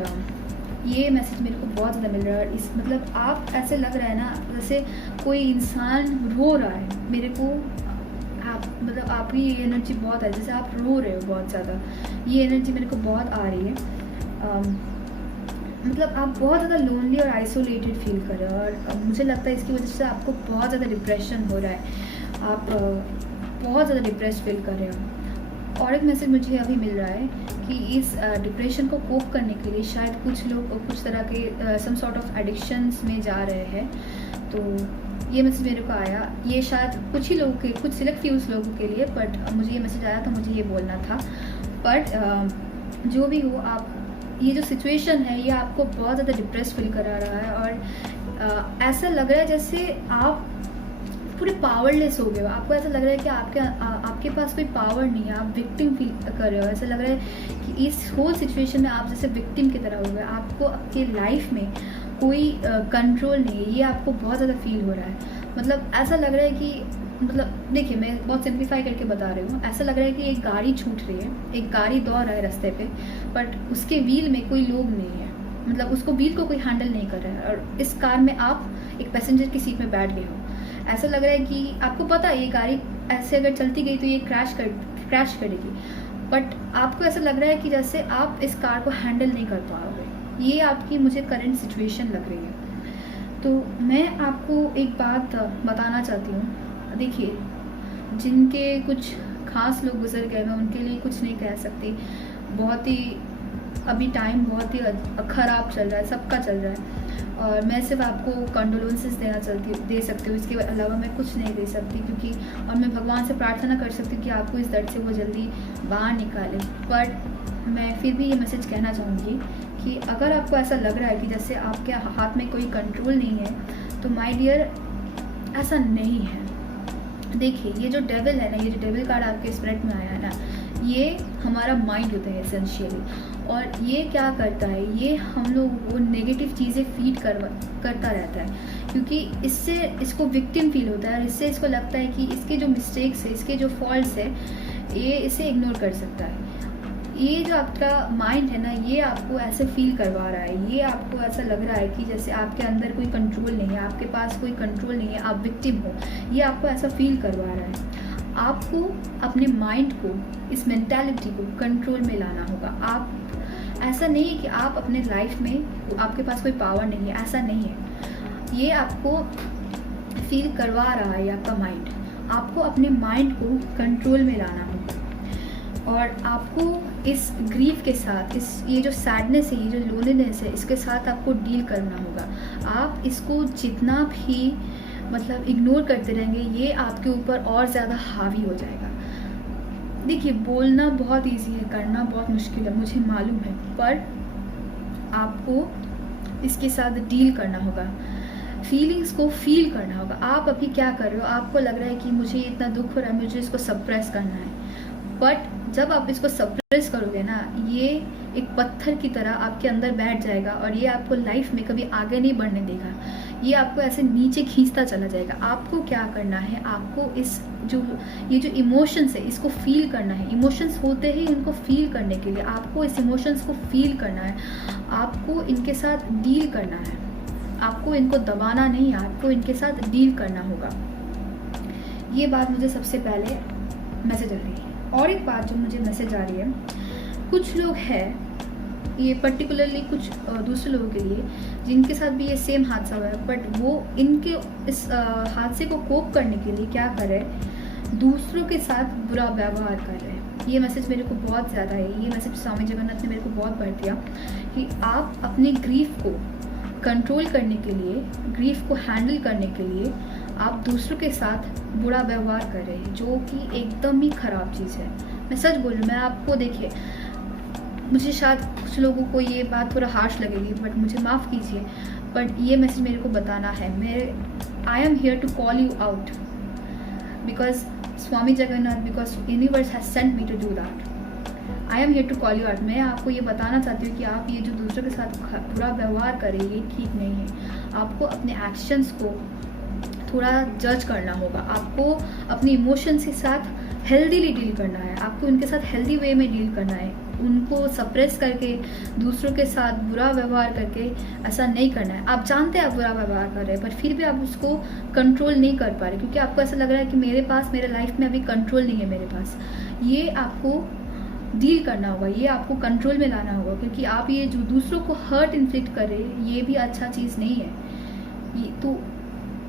ये मैसेज मेरे को बहुत ज़्यादा मिल रहा है और इस मतलब आप ऐसे लग रहा है ना जैसे कोई इंसान रो रहा है मेरे को, मतलब आपकी ये एनर्जी बहुत है, जैसे आप रो रहे हो बहुत ज़्यादा, ये एनर्जी मेरे को बहुत आ रही है। मतलब आप बहुत ज़्यादा लोनली और आइसोलेटेड फील कर रहे हो और मुझे लगता है इसकी वजह से आपको बहुत ज़्यादा डिप्रेशन हो रहा है, आप बहुत ज़्यादा डिप्रेस फील कर रहे हो। और एक मैसेज मुझे अभी मिल रहा है कि इस डिप्रेशन को कोप करने के लिए शायद कुछ लोग कुछ तरह के सम सॉर्ट ऑफ एडिक्शंस में जा रहे हैं। तो ये मैसेज मेरे को आया, ये शायद कुछ ही लोगों के, कुछ सिलेक्ट फ्यूज लोगों के लिए, बट मुझे ये मैसेज आया तो मुझे ये बोलना था। बट जो भी हो, आप ये जो सिचुएशन है ये आपको बहुत ज़्यादा डिप्रेस फील करा रहा है और ऐसा लग रहा है जैसे आप पूरे पावरलेस हो गए हो। आपको ऐसा लग रहा है कि आपके पास कोई पावर नहीं है, आप विक्टिम फील कर रहे हो। ऐसा लग रहा है कि इस होल सिचुएशन में आप जैसे विक्टिम की तरह हो गए, आपको आपके लाइफ में कोई कंट्रोल नहीं है, ये आपको बहुत ज़्यादा फील हो रहा है। मतलब ऐसा लग रहा है कि मतलब देखिए मैं बहुत सिंप्लीफाई करके बता रही हूँ, ऐसा लग रहा है कि एक गाड़ी छूट रही है, एक गाड़ी दौड़ रहा है रास्ते पे, बट उसके व्हील में कोई लोग नहीं है, मतलब उसको व्हील को कोई हैंडल नहीं कर रहा है और इस कार में आप एक पैसेंजर की सीट में बैठ गए हो। ऐसा लग रहा है कि आपको पता है ये गाड़ी ऐसे अगर चलती गई तो ये क्रैश करेगी, बट आपको ऐसा लग रहा है कि जैसे आप इस कार को हैंडल नहीं कर पाओगे। ये आपकी मुझे करंट सिचुएशन लग रही है। तो मैं आपको एक बात बताना चाहती हूँ, देखिए जिनके कुछ खास लोग गुजर गए, मैं उनके लिए कुछ नहीं कह सकती। बहुत ही अभी टाइम बहुत ही ख़राब चल रहा है, सबका चल रहा है। और मैं सिर्फ आपको कंडोलेंसेस दे सकती हूँ, इसके अलावा मैं कुछ नहीं दे सकती, क्योंकि और मैं भगवान से प्रार्थना कर सकती हूँ कि आपको इस दर्द से वो जल्दी बाहर निकाले। बट मैं फिर भी ये मैसेज कहना चाहूँगी कि अगर आपको ऐसा लग रहा है कि जैसे आपके हाथ में कोई कंट्रोल नहीं है, तो माय डियर ऐसा नहीं है। देखिए, ये जो डेविल है ना, ये जो डेविल कार्ड आपके स्प्रेड में आया है ना, ये हमारा माइंड होता है एसेंशियली। और ये क्या करता है, ये हम लोग वो नेगेटिव चीज़ें फीड करता रहता है, क्योंकि इससे इसको विक्टिम फील होता है और इससे इसको लगता है कि इसके जो मिस्टेक्स है, इसके जो फॉल्ट्स है, ये इसे इग्नोर कर सकता है। ये जो आपका माइंड है ना, ये आपको ऐसे फील करवा रहा है, ये आपको ऐसा लग रहा है कि जैसे आपके अंदर कोई कंट्रोल नहीं है, आपके पास कोई कंट्रोल नहीं है, आप विक्टिम हो, ये आपको ऐसा फील करवा रहा है। आपको अपने माइंड को, इस मेंटालिटी को कंट्रोल में लाना होगा। आप ऐसा नहीं है कि आप अपने लाइफ में आपके पास कोई पावर नहीं है, ऐसा नहीं है। ये आपको फील करवा रहा है आपका माइंड। आपको अपने माइंड को कंट्रोल में लाना होगा और आपको इस ग्रीफ के साथ, ये जो सैडनेस है, ये जो लोनलीनेस है, इसके साथ आपको डील करना होगा। आप इसको जितना भी मतलब इग्नोर करते रहेंगे, ये आपके ऊपर और ज़्यादा हावी हो जाएगा। देखिए, बोलना बहुत इजी है, करना बहुत मुश्किल है, मुझे मालूम है, पर आपको इसके साथ डील करना होगा, फीलिंग्स को फील करना होगा। आप अभी क्या कर रहे हो, आपको लग रहा है कि मुझे इतना दुख हो रहा है, मुझे इसको सप्रेस करना है, बट जब आप इसको सप्रेस करोगे ना, ये एक पत्थर की तरह आपके अंदर बैठ जाएगा और ये आपको लाइफ में कभी आगे नहीं बढ़ने देगा। ये आपको ऐसे नीचे खींचता चला जाएगा। आपको क्या करना है, आपको ये जो इमोशंस है, इसको फील करना है। इमोशंस होते ही इनको फील करने के लिए आपको इस इमोशंस को फील करना है, आपको इनके साथ डील करना है, आपको इनको दबाना नहीं, आपको इनके साथ डील करना होगा। ये बात मुझे सबसे पहले मैसेज आ रही है। और एक बात जो मुझे मैसेज आ रही है, कुछ लोग हैं, ये पर्टिकुलरली कुछ दूसरे लोगों के लिए जिनके साथ भी ये सेम हादसा हुआ है, बट वो इनके इस हादसे को कोप करने के लिए क्या कर रहे हैं, दूसरों के साथ बुरा व्यवहार कर रहे हैं। ये मैसेज मेरे को बहुत ज़्यादा है, ये मैसेज स्वामी जगन्नाथ ने मेरे को बहुत पढ़ दिया कि आप अपने ग्रीफ को कंट्रोल करने के लिए, ग्रीफ को हैंडल करने के लिए आप दूसरों के साथ बुरा व्यवहार कर रहे हैं, जो कि एकदम ही ख़राब चीज़ है। मैं सच बोल रही हूँ, मैं आपको, देखिए, मुझे शायद कुछ लोगों को ये बात थोड़ा हार्श लगेगी, बट मुझे माफ़ कीजिए, बट ये मैसेज मेरे को बताना है। I am here to call you out because Swami Jagannath, because universe has sent me to do that. I am here to call you out. मैं आपको ये बताना चाहती हूँ कि आप ये जो दूसरों के साथ बुरा व्यवहार करें, ये ठीक नहीं है। आपको अपने एक्शंस को थोड़ा जज करना होगा, आपको अपने इमोशंस के साथ हेल्दीली डील करना है, आपको उनके साथ हेल्दी वे में डील करना है। उनको सप्रेस करके, दूसरों के साथ बुरा व्यवहार करके ऐसा नहीं करना है। आप जानते हैं आप बुरा व्यवहार कर रहे हैं, पर फिर भी आप उसको कंट्रोल नहीं कर पा रहे, क्योंकि आपको ऐसा लग रहा है कि मेरे लाइफ में अभी कंट्रोल नहीं है मेरे पास। ये आपको डील करना होगा, ये आपको कंट्रोल में लाना होगा, क्योंकि आप ये जो दूसरों को हर्ट इन्फ्लिक्ट कर रहे हैं, ये भी अच्छा चीज़ नहीं है। ये तो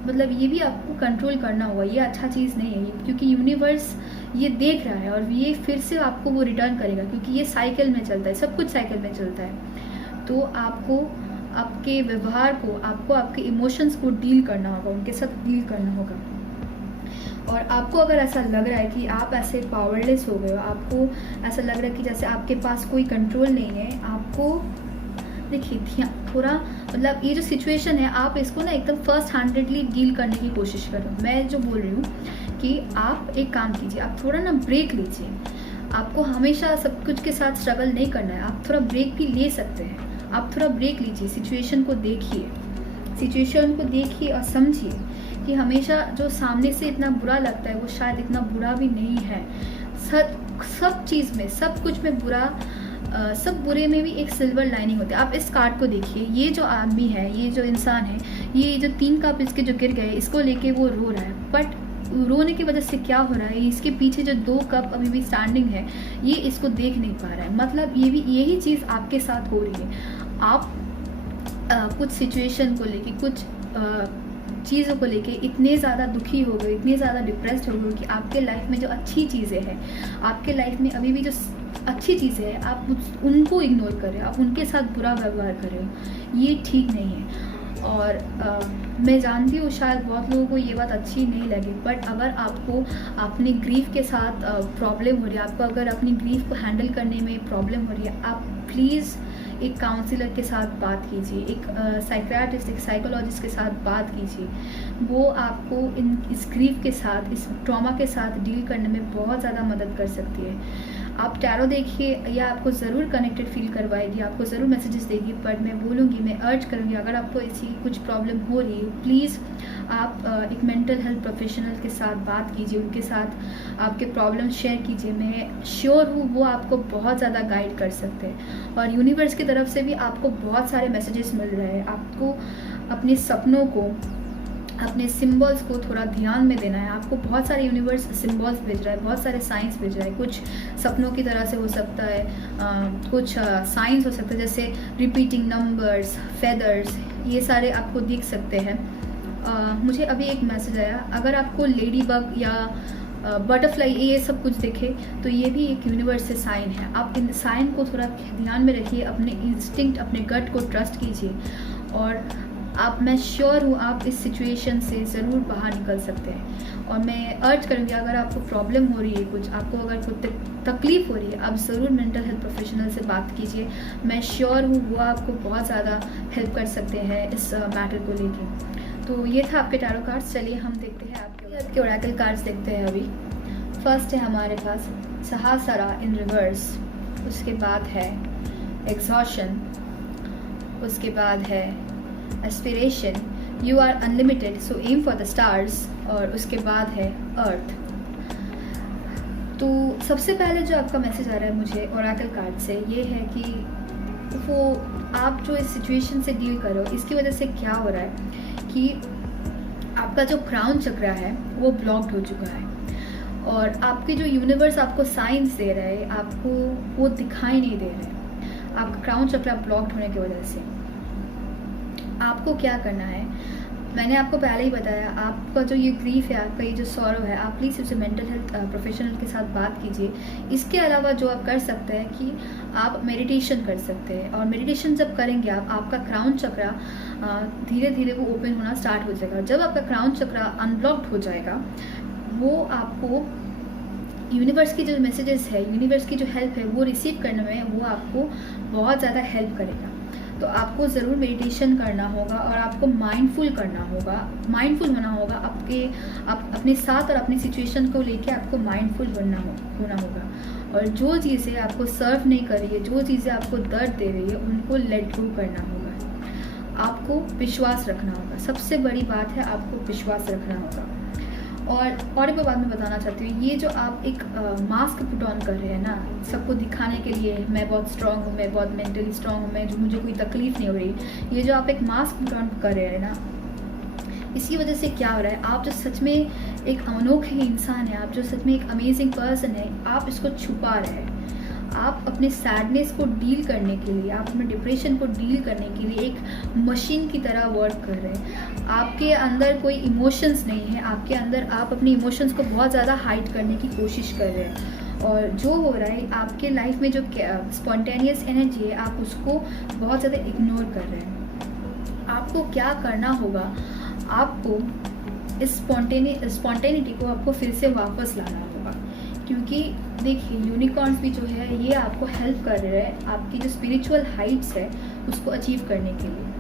मतलब ये भी आपको कंट्रोल करना होगा, ये अच्छा चीज़ नहीं है, क्योंकि यूनिवर्स ये देख रहा है और ये फिर से आपको वो रिटर्न करेगा, क्योंकि ये साइकिल में चलता है, सब कुछ साइकिल में चलता है। तो आपको आपके व्यवहार को, आपको आपके इमोशंस को डील करना होगा, उनके साथ डील करना होगा। और आपको अगर ऐसा लग रहा है कि आप ऐसे पावरलेस हो गए हो, आपको ऐसा लग रहा है कि जैसे आपके पास कोई कंट्रोल नहीं है, आपको देखिए थोड़ा मतलब ये जो सिचुएशन है, आप इसको ना एकदम फर्स्ट हैंडेडली डील करने की कोशिश करो। मैं जो बोल रही हूँ कि आप एक काम कीजिए, आप थोड़ा ना ब्रेक लीजिए। आपको हमेशा सब कुछ के साथ स्ट्रगल नहीं करना है, आप थोड़ा ब्रेक भी ले सकते हैं। आप थोड़ा ब्रेक लीजिए, सिचुएशन को देखिए और समझिए कि हमेशा जो सामने से इतना बुरा लगता है वो शायद इतना बुरा भी नहीं है। सब चीज़ में, सब कुछ में बुरा, सब बुरे में भी एक सिल्वर लाइनिंग होती है। आप इस कार्ड को देखिए, ये जो आदमी है, ये जो इंसान है, ये जो 3 कप इसके जो गिर गए, इसको लेके वो रो रहा है, बट रोने की वजह से क्या हो रहा है, इसके पीछे जो 2 कप अभी भी स्टैंडिंग है, ये इसको देख नहीं पा रहा है। मतलब यही चीज़ आपके साथ हो रही है। आप कुछ सिचुएशन को लेके, कुछ चीज़ों को लेके इतने ज़्यादा दुखी हो गए, इतने ज़्यादा डिप्रेस्ड हो गए कि आपके लाइफ में जो अच्छी चीज़ें हैं, आपके लाइफ में अभी भी जो अच्छी चीज़ें हैं, आप उनको इग्नोर कर रहे हो, आप उनके साथ बुरा व्यवहार कर रहे हो। ये ठीक नहीं है। और मैं जानती हूँ शायद बहुत लोगों को ये बात अच्छी नहीं लगी, बट अगर आपको अपने ग्रीफ के साथ प्रॉब्लम हो रही है, आपको अगर अपनी ग्रीफ को हैंडल करने में प्रॉब्लम हो रही है, आप प्लीज़ एक काउंसलर के साथ बात कीजिए, एक साइकियाट्रिस्ट, एक साइकोलॉजिस्ट के साथ बात कीजिए। वो आपको इस ग्रीफ के साथ, इस ट्रॉमा के साथ डील करने में बहुत ज़्यादा मदद कर सकती है। आप टैरो देखिए, या आपको ज़रूर कनेक्टेड फील करवाएगी, आपको ज़रूर मैसेजेस देगी, पर मैं बोलूँगी, मैं अर्ज करूँगी, अगर आपको ऐसी कुछ प्रॉब्लम हो रही है, प्लीज़ आप एक मेंटल हेल्थ प्रोफेशनल के साथ बात कीजिए, उनके साथ आपके प्रॉब्लम शेयर कीजिए। मैं श्योर हूँ वो आपको बहुत ज़्यादा गाइड कर सकते हैं, और यूनिवर्स की तरफ से भी आपको बहुत सारे मैसेजेस मिल रहे हैं। आपको अपने सपनों को, अपने सिंबल्स को थोड़ा ध्यान में देना है। आपको बहुत सारे यूनिवर्स सिंबल्स भेज रहा है, बहुत सारे साइंस भेज रहा है। कुछ सपनों की तरह से हो सकता है, कुछ साइंस हो सकता है, जैसे रिपीटिंग नंबर्स, फेदर्स, ये सारे आपको दिख सकते हैं। मुझे अभी एक मैसेज आया, अगर आपको लेडी बग या बटरफ्लाई ये सब कुछ दिखे तो ये भी एक यूनिवर्स से साइन है। आप इन साइन को थोड़ा ध्यान में रखिए, अपने इंस्टिंक्ट, अपने गट को ट्रस्ट कीजिए, और मैं श्योर हूँ आप इस सिचुएशन से ज़रूर बाहर निकल सकते हैं। और मैं अर्ज करूँगी, अगर आपको प्रॉब्लम हो रही है, कुछ आपको अगर कोई तकलीफ़ हो रही है, आप ज़रूर मेंटल हेल्थ प्रोफेशनल से बात कीजिए। मैं श्योर हूँ वो आपको बहुत ज़्यादा हेल्प कर सकते हैं इस मैटर को लेके। तो ये था आपके टैरो कार्ड्स। चलिए हम देखते हैं आपके ओरेकल कार्ड्स देखते हैं अभी। फर्स्ट है हमारे पास सहासरा इन रिवर्स, उसके बाद है एग्जॉशन, उसके बाद है aspiration, you are unlimited so aim for the stars, और उसके बाद है अर्थ। तो सबसे पहले जो आपका मैसेज आ रहा है मुझे ओरेकल कार्ड से, ये है कि वो आप जो इस सिचुएशन से डील कर रहे हो, इसकी वजह से क्या हो रहा है कि आपका जो क्राउन चक्र है वो ब्लॉक्ड हो चुका है, और आपके जो यूनिवर्स आपको साइंस दे रहा है, आपको वो दिखाई नहीं दे रहा है। आपका क्राउन चक्र ब्लॉक्ड होने की वजह से आपको क्या करना है, मैंने आपको पहले ही बताया। आपका जो ये ग्रीफ है, आपका ये जो सॉरो है, आप प्लीज़ उसे मेंटल हेल्थ प्रोफेशनल के साथ बात कीजिए। इसके अलावा जो आप कर सकते हैं कि आप मेडिटेशन कर सकते हैं, और मेडिटेशन जब करेंगे आपका क्राउन चक्र धीरे धीरे वो ओपन होना स्टार्ट हो जाएगा। जब आपका क्राउन चक्र अनब्लॉक्ड हो जाएगा, वो आपको यूनिवर्स की जो मैसेजेस है, यूनिवर्स की जो हेल्प है, वो रिसीव करने में वो आपको बहुत ज़्यादा हेल्प करेगा। तो आपको ज़रूर मेडिटेशन करना होगा, और आपको माइंडफुल करना होगा, माइंडफुल होना होगा। अपने साथ और अपनी सिचुएशन को लेके आपको माइंडफुल होना होगा, और जो चीज़ें आपको सर्व नहीं कर रही है, जो चीज़ें आपको दर्द दे रही है, उनको लेट गो करना होगा। आपको विश्वास रखना होगा, सबसे बड़ी बात है आपको विश्वास रखना होगा। और एक बात मैं बताना चाहती हूँ, ये जो आप एक मास्क पुट ऑन कर रहे हैं ना, सबको दिखाने के लिए, मैं बहुत स्ट्रांग हूँ, मैं बहुत मेंटली स्ट्रांग हूँ, मुझे कोई तकलीफ़ नहीं हो रही, ये जो आप एक मास्क पुट ऑन कर रहे हैं ना, इसकी वजह से क्या हो रहा है, आप जो सच में एक अनोखे इंसान है, आप जो सच में एक अमेजिंग पर्सन है, आप इसको छुपा रहे हैं। आप अपने सैडनेस को डील करने के लिए, आप अपने डिप्रेशन को डील करने के लिए एक मशीन की तरह वर्क कर रहे हैं। आपके अंदर कोई इमोशंस नहीं है, आपके अंदर आप अपने इमोशंस को बहुत ज़्यादा हाइड करने की कोशिश कर रहे हैं, और जो हो रहा है आपके लाइफ में जो स्पॉन्टेनियस एनर्जी है, आप उसको बहुत ज़्यादा इग्नोर कर रहे हैं। आपको क्या करना होगा, आपको इस स्पॉन्टेनिटी को आपको फिर से वापस लाना होगा, क्योंकि देखिए यूनिकॉर्न्स भी जो है ये आपको हेल्प कर रहे हैं आपकी जो स्पिरिचुअल हाइट्स है उसको अचीव करने के लिए।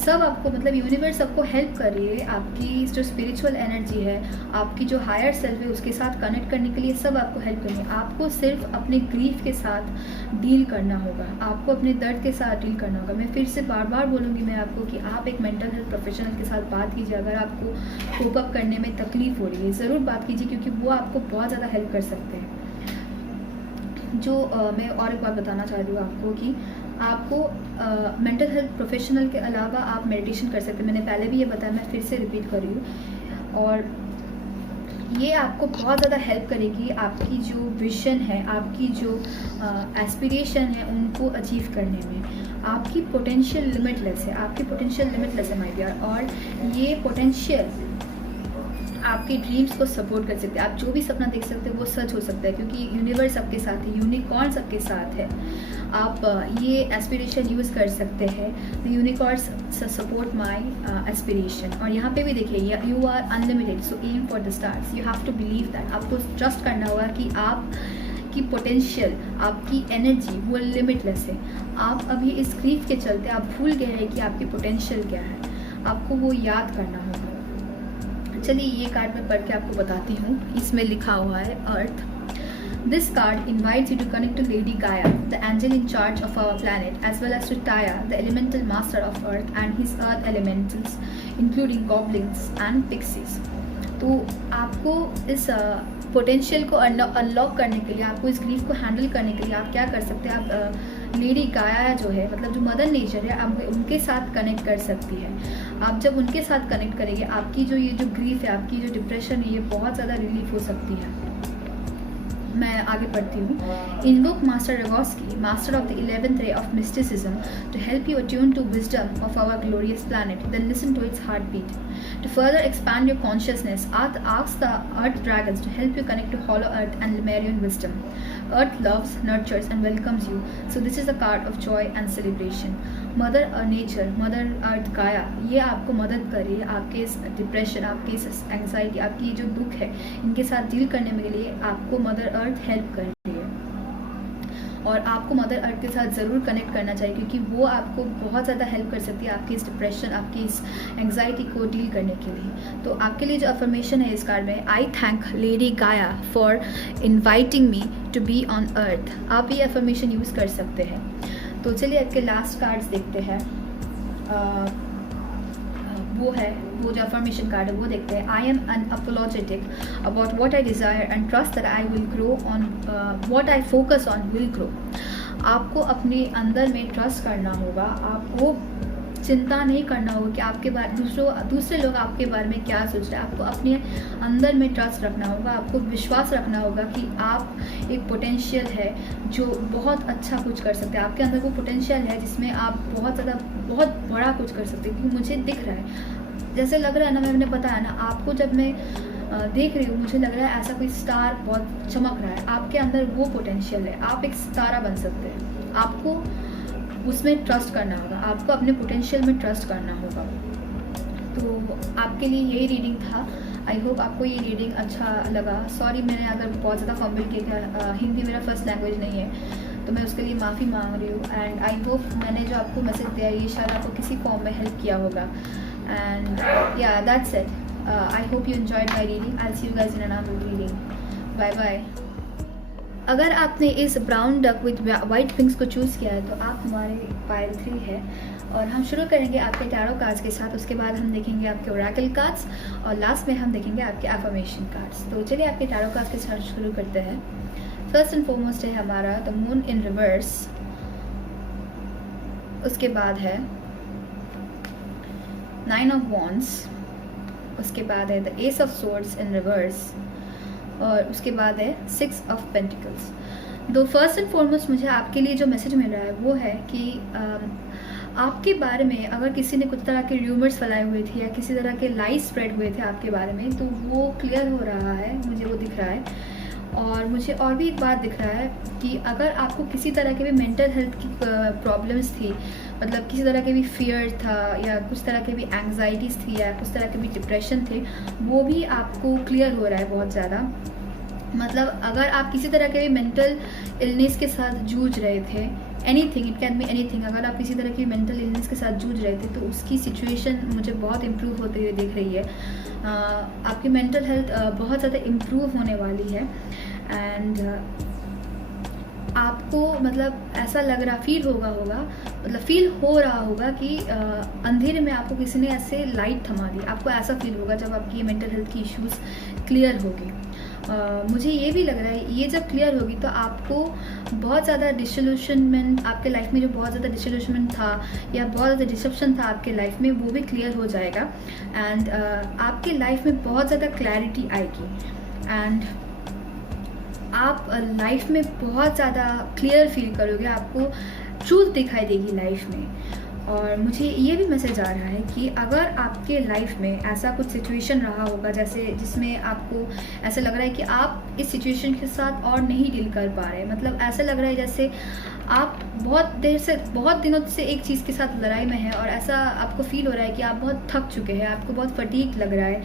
सब आपको, मतलब यूनिवर्स आपको हेल्प कर रही है, आपकी जो स्पिरिचुअल एनर्जी है, आपकी जो हायर सेल्फ है, उसके साथ कनेक्ट करने के लिए सब आपको हेल्प करेंगे। आपको सिर्फ अपने ग्रीफ के साथ डील करना होगा, आपको अपने दर्द के साथ डील करना होगा। मैं फिर से बार बार बोलूँगी मैं आपको कि आप एक मेंटल हेल्थ प्रोफेशनल के साथ बात कीजिए। अगर आपको कोप अप करने में तकलीफ़ हो रही है, ज़रूर बात कीजिए, क्योंकि वो आपको बहुत ज़्यादा हेल्प कर सकते हैं। जो मैं और एक बात बताना चाहती हूँ आपको कि आपको मेंटल हेल्थ प्रोफेशनल के अलावा आप मेडिटेशन कर सकते हैं। मैंने पहले भी ये बताया, मैं फिर से रिपीट कर रही हूँ, और ये आपको बहुत ज़्यादा हेल्प करेगी आपकी जो विजन है, आपकी जो एस्पिरेशन है, उनको अचीव करने में। आपकी पोटेंशियल लिमिटलेस है, आपकी पोटेंशियल लिमिटलेस है माय डियर, और ये पोटेंशियल आपके ड्रीम्स को सपोर्ट कर सकते हैं। आप जो भी सपना देख सकते हैं वो सच हो सकता है, क्योंकि यूनिवर्स आपके साथ है, यूनिकॉर्न सबके साथ है। आप ये एस्पिरेशन यूज़ कर सकते हैं, the unicorns support my aspiration. और यहाँ पे भी देखिए, you are unlimited, so aim for the stars, you have to believe that. आपको ट्रस्ट करना होगा कि आप की पोटेंशियल, आपकी एनर्जी वो लिमिटलेस है। आप अभी इस ग्रीफ के चलते आप भूल गए हैं कि आपकी पोटेंशियल क्या है, आपको वो याद करना होगा। चलिए ये कार्ड मैं पढ़ के आपको बताती हूँ। इसमें लिखा हुआ है अर्थ। This card invites you to connect to Lady Gaia, the angel in charge of our planet, as well as to Taya, the elemental master of Earth, and his earth elementals, including goblins and pixies. तो आपको इस potential को unlock करने के लिए, आपको इस grief को हैंडल करने के लिए आप क्या कर सकते हैं, आप लेडी गाया जो है, मतलब जो मदर नेचर है, आप उनके साथ कनेक्ट कर सकती है। आप जब उनके साथ कनेक्ट करेंगे, आपकी जो ये जो ग्रीफ है, आपकी जो डिप्रेशन है, ये बहुत ज़्यादा रिलीफ हो सकती है। मैं आगे पढ़ती हूँ। Invoke master Rakoczi, master of the 11th ray of mysticism, to help you attune to wisdom of our glorious planet, then listen to its heartbeat. To further expand your consciousness, ask the earth dragons to help you connect to Hollow Earth and Lemurian wisdom. Earth loves, nurtures and welcomes you, so this is a card of joy and celebration. Mother nature, mother earth गाया, ये आपको मदद करे आपके इस depression, आपके इस anxiety, आपकी जो दुख है, इनके साथ डील करने के लिए आपको मदर अर्थ हेल्प कर रही है। और आपको मदर अर्थ के साथ ज़रूर कनेक्ट करना चाहिए, क्योंकि वो आपको बहुत ज़्यादा हेल्प कर सकती है आपकी इस डिप्रेशन, आपकी इस एंग्जाइटी को डील करने के लिए। तो आपके लिए जो अफर्मेशन है इस कार्ड में, I thank Lady Gaia for inviting me to be on earth. आप ये अफर्मेशन यूज़ कर सकते हैं। तो चलिए आपके लास्ट कार्ड्स देखते हैं। वो जो अफर्मेशन कार्ड है वो देखते हैं। I am unapologetic about what I desire and trust that I will grow on what I focus on will grow. आपको अपने अंदर में ट्रस्ट करना होगा, आपको चिंता नहीं करना होगा कि आपके बारे दूसरे लोग आपके बारे में क्या सोच रहे हैं। आपको अपने अंदर में ट्रस्ट रखना होगा, आपको विश्वास रखना होगा कि आप एक पोटेंशियल है जो बहुत अच्छा कुछ कर सकते हैं। आपके अंदर वो पोटेंशियल है जिसमें आप बहुत बड़ा कुछ कर सकते हैं। क्योंकि मुझे दिख रहा है, जैसे लग रहा है ना, मैंने बताया ना आपको, जब मैं देख रही हूँ मुझे लग रहा है ऐसा कोई स्टार बहुत चमक रहा है। आपके अंदर वो पोटेंशियल है, आप एक सितारा बन सकते हैं। आपको उसमें ट्रस्ट करना होगा, आपको अपने पोटेंशियल में ट्रस्ट करना होगा। तो आपके लिए यही रीडिंग था। आई होप आपको ये रीडिंग अच्छा लगा। सॉरी मैंने अगर बहुत ज़्यादा फंबल किया, हिंदी मेरा फर्स्ट लैंग्वेज नहीं है, तो मैं उसके लिए माफ़ी मांग रही हूँ। एंड आई होप मैंने जो आपको मैसेज दिया ये शायद आपको किसी फॉर्म में हेल्प किया होगा। एंड या that's it. I hope you enjoyed my reading. I will see you guys in another reading. Bye bye. अगर आपने इस brown duck with white wings को चूज़ किया है तो आप हमारे पाइल 3 है। और हम शुरू करेंगे आपके टैरो कार्ड्स के साथ, उसके बाद हम देखेंगे आपके ओरेकल कार्ड्स, और लास्ट में हम देखेंगे आपके अफर्मेशन कार्ड्स। तो चलिए आपके टैरो कार्ड्स के साथ शुरू करते हैं। फर्स्ट एंड फॉरमोस्ट है हमारा द मून इन रिवर्स, उसके बाद है 9 ऑफ वॉन्ड्स, उसके बाद है the S of swords in reverse, और उसके बाद है 6 ऑफ पेंटिकल्स। तो फर्स्ट एंड फॉरमोस्ट मुझे आपके लिए जो मैसेज मिल रहा है वो है कि आपके बारे में अगर किसी ने कुछ तरह के र्यूमर्स फैलाए हुए थे या किसी तरह के लाइज स्प्रेड हुए थे आपके बारे में, तो वो क्लियर हो रहा है, मुझे वो दिख रहा है। और मुझे और भी एक बात दिख रहा है कि अगर आपको किसी तरह के भी मेंटल हेल्थ की प्रॉब्लम्स थी, मतलब किसी तरह के भी फियर था या कुछ तरह के भी एंग्जाइटीज़ थी या कुछ तरह के भी डिप्रेशन थे, वो भी आपको क्लियर हो रहा है बहुत ज़्यादा। मतलब अगर आप किसी तरह के भी मेंटल इलनेस के साथ जूझ रहे थे, anything, it can be anything, अगर आप किसी तरह की मेंटल इलनेस के साथ जूझ रहे थे तो उसकी सिचुएशन मुझे बहुत इम्प्रूव होते हुए दिख रही है। आपकी मेंटल हेल्थ बहुत ज़्यादा इम्प्रूव होने वाली है। एंड आपको मतलब ऐसा लग रहा फील हो रहा होगा कि अंधेरे में आपको किसी ने ऐसे लाइट थमा दी। आपको ऐसा फील होगा जब आपकी मेंटल हेल्थ की इश्यूज़ क्लियर होगी। मुझे ये भी लग रहा है ये जब क्लियर होगी तो आपको बहुत ज़्यादा डिसोल्यूशनमेंट, आपके लाइफ में जो बहुत ज़्यादा डिसोल्यूशनमेंट था या बहुत ज़्यादा डिसरप्शन था आपके लाइफ में, वो भी क्लियर हो जाएगा। एंड आपके लाइफ में बहुत ज़्यादा क्लैरिटी आएगी। एंड आप लाइफ में बहुत ज़्यादा क्लियर फील करोगे, आपको ट्रूथ दिखाई देगी लाइफ में। और मुझे ये भी मैसेज आ रहा है कि अगर आपके लाइफ में ऐसा कुछ सिचुएशन रहा होगा जैसे जिसमें आपको ऐसा लग रहा है कि आप इस सिचुएशन के साथ और नहीं डील कर पा रहे, मतलब ऐसा लग रहा है जैसे आप बहुत दिनों से एक चीज़ के साथ लड़ाई में हैं और ऐसा आपको फील हो रहा है कि आप बहुत थक चुके हैं, आपको बहुत फटीग लग रहा है,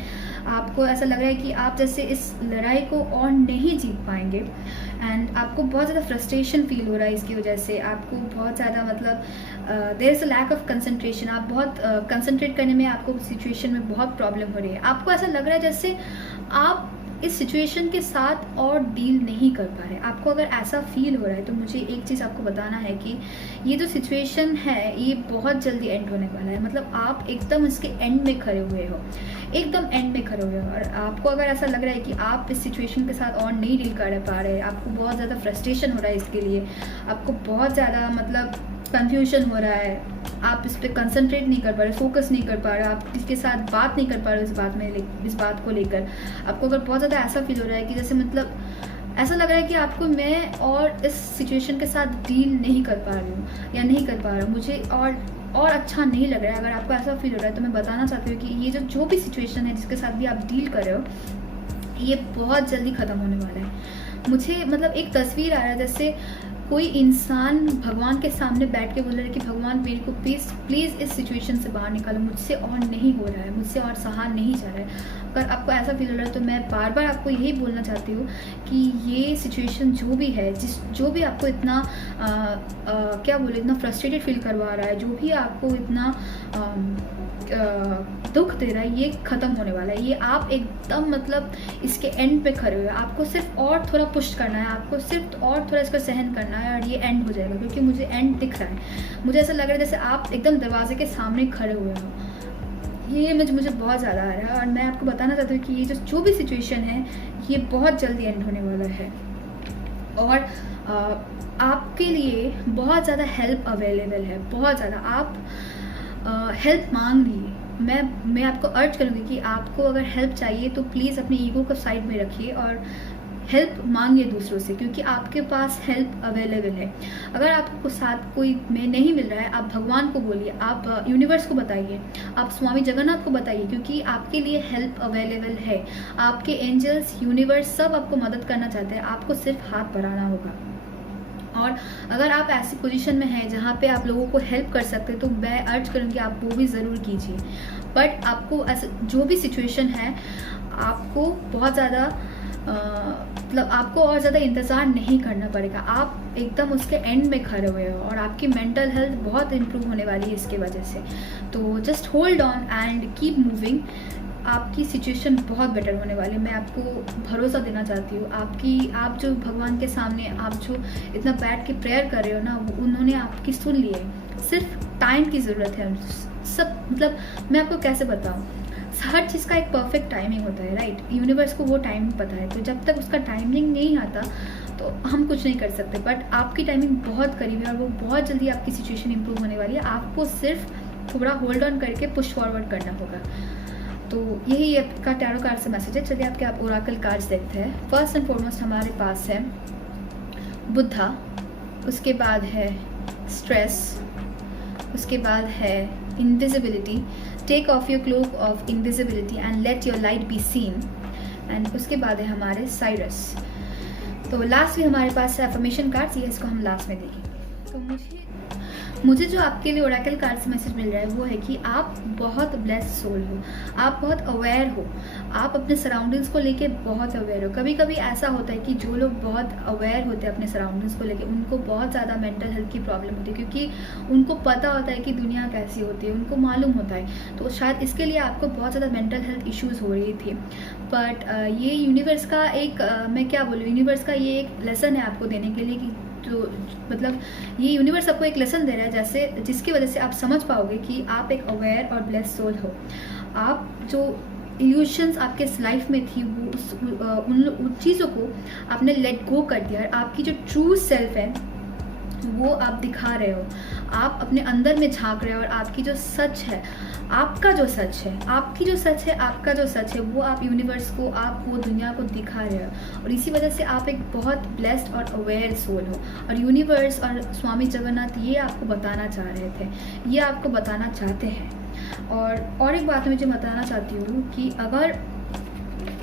आपको ऐसा लग रहा है कि आप जैसे इस लड़ाई को और नहीं जीत पाएंगे एंड आपको बहुत ज़्यादा फ्रस्ट्रेशन फील हो रहा है। इसकी वजह से आपको बहुत ज़्यादा मतलब there is a lack of concentration, आप बहुत कंसंट्रेट करने में आपको सिचुएशन में बहुत प्रॉब्लम हो रही है। आपको ऐसा लग रहा है जैसे आप इस सिचुएशन के साथ और डील नहीं कर पा रहे। आपको अगर ऐसा फील हो रहा है तो मुझे एक चीज़ आपको बताना है कि ये जो सिचुएशन है ये बहुत जल्दी एंड होने वाला है। मतलब आप एकदम इसके एंड में खड़े हुए हो, एकदम एंड में खड़े हुए हो। और आपको अगर ऐसा लग रहा है कि आप इस सिचुएशन के साथ और नहीं डील कर पा रहे, आपको बहुत ज़्यादा फ्रस्ट्रेशन हो रहा है इसके लिए, आपको बहुत ज़्यादा मतलब कन्फ्यूजन हो रहा है, आप इस पर कंसंट्रेट नहीं कर पा रहे, फोकस नहीं कर पा रहे, आप इसके साथ बात नहीं कर पा रहे इस बात को लेकर, आपको अगर बहुत ज़्यादा ऐसा फील हो रहा है कि जैसे मतलब ऐसा लग रहा है कि आपको मैं और इस सिचुएशन के साथ डील नहीं कर पा रही हूँ या नहीं कर पा रहा हूँ, मुझे और अच्छा नहीं लग रहा है। अगर आपको ऐसा फील हो रहा है तो मैं बताना चाहती हूँ कि ये जो भी सिचुएशन है जिसके साथ भी आप डील कर रहे हो ये बहुत जल्दी ख़त्म होने वाला है। मुझे मतलब एक तस्वीर आ रहा है जैसे कोई इंसान भगवान के सामने बैठ के बोल रहा है कि भगवान मेरे को प्लीज़ इस सिचुएशन से बाहर निकालो, मुझसे और नहीं हो रहा है, मुझसे और सहा नहीं जा रहा है। अगर आपको ऐसा फील हो रहा है तो मैं बार बार आपको यही बोलना चाहती हूँ कि ये सिचुएशन जो भी है जो भी आपको इतना क्या बोले इतना फ्रस्ट्रेटेड फील करवा रहा है, जो भी आपको इतना दुख दे रहा है, ये ख़त्म होने वाला है। ये आप एकदम मतलब इसके एंड पे खड़े हुए, आपको सिर्फ और थोड़ा पुश करना है, आपको सिर्फ और थोड़ा इसको सहन करना है और ये एंड हो जाएगा। क्योंकि मुझे एंड दिख रहा है, मुझे ऐसा लग रहा है जैसे आप एकदम दरवाजे के सामने खड़े हुए हो। ये इमेज मुझे बहुत ज़्यादा आ रहा है और मैं आपको बताना चाहती हूँ कि ये जो भी सिचुएशन है ये बहुत जल्दी एंड होने वाला है और आपके लिए बहुत ज़्यादा हेल्प अवेलेबल है, बहुत ज़्यादा। आप हेल्प मांग रही, मैं आपको अर्ज करूँगी कि आपको अगर हेल्प चाहिए तो प्लीज़ अपनी ईगो को साइड में रखिए और हेल्प मांगिए दूसरों से, क्योंकि आपके पास हेल्प अवेलेबल है। अगर आपको साथ कोई में नहीं मिल रहा है, आप भगवान को बोलिए, आप यूनिवर्स को बताइए, आप स्वामी जगन्नाथ को बताइए, क्योंकि आपके लिए हेल्प अवेलेबल है। आपके एंजल्स, यूनिवर्स सब आपको मदद करना चाहते हैं, आपको सिर्फ हाथ बढ़ाना होगा। और अगर आप ऐसी पोजीशन में हैं जहाँ पे आप लोगों को हेल्प कर सकते हैं तो मैं अर्ज करूँगी आप वो भी ज़रूर कीजिए। बट आपको ऐसा जो भी सिचुएशन है आपको बहुत ज़्यादा मतलब आपको और ज़्यादा इंतज़ार नहीं करना पड़ेगा, आप एकदम उसके एंड में खड़े हुए हो और आपकी मेंटल हेल्थ बहुत इम्प्रूव होने वाली है इसके वजह से। तो just hold on and keep moving, आपकी सिचुएशन बहुत बेटर होने वाली है। मैं आपको भरोसा देना चाहती हूँ। आप जो भगवान के सामने आप जो इतना बैठ के प्रेयर कर रहे हो ना, उन्होंने आपकी सुन ली है। सिर्फ टाइम की ज़रूरत है। सब मतलब मैं आपको कैसे बताऊँ, हर चीज़ का एक परफेक्ट टाइमिंग होता है, राइट। यूनिवर्स को वो टाइमिंग पता है, तो जब तक उसका टाइमिंग नहीं आता तो हम कुछ नहीं कर सकते। बट आपकी टाइमिंग बहुत करीब है और वो बहुत जल्दी आपकी सिचुएशन इंप्रूव होने वाली है। आपको सिर्फ थोड़ा होल्ड ऑन करके पुश फॉरवर्ड करना होगा। तो यही आपका टैरो कार्ड से मैसेज है। चलिए आपके आप ओराकल कार्ड्स देखते हैं। फर्स्ट एंड फॉरमोस्ट हमारे पास है बुद्धा, उसके बाद है स्ट्रेस, उसके बाद है invisibility, take off your cloak of invisibility and let your light be seen, and उसके बाद है हमारे साइरस। तो लास्ट में हमारे पास है अफर्मेशन कार्ड्स, ये इसको हम लास्ट में देखेंगे। तो मुझे जो आपके लिए ओरेकल कार्ड से मैसेज मिल रहा है वो है कि आप बहुत ब्लेस्ड सोल हो, आप बहुत अवेयर हो, आप अपने सराउंडिंग्स को लेके बहुत अवेयर हो। कभी कभी ऐसा होता है कि जो लोग बहुत अवेयर होते हैं अपने सराउंडिंग्स को लेके, उनको बहुत ज़्यादा मेंटल हेल्थ की प्रॉब्लम होती है, क्योंकि उनको पता होता है कि दुनिया कैसी होती है, उनको मालूम होता है। तो शायद इसके लिए आपको बहुत ज़्यादा मेंटल हेल्थ इश्यूज़ हो रही थी। बट ये यूनिवर्स का एक मैं क्या बोलूँ, यूनिवर्स का ये एक लेसन है आपको देने के लिए कि तो मतलब ये यूनिवर्स आपको एक लेसन दे रहा है जैसे जिसकी वजह से आप समझ पाओगे कि आप एक अवेयर और ब्लेस्ड सोल हो। आप जो इल्यूशंस आपके लाइफ में थी वो उन चीज़ों को आपने लेट गो कर दिया। आपकी जो ट्रू सेल्फ है वो आप दिखा रहे हो, आप अपने अंदर में झांक रहे हो, और आपकी जो सच है, आपका जो सच है, आपकी जो सच है, आपका जो सच है, वो आप यूनिवर्स को, आप वो दुनिया को दिखा रहे हो। और इसी वजह से आप एक बहुत ब्लेस्ड और अवेयर सोल हो। और यूनिवर्स और स्वामी जगन्नाथ ये आपको बताना चाह रहे थे, ये आपको बताना चाहते हैं। और एक बात मैं मुझे बताना चाहती हूँ कि अगर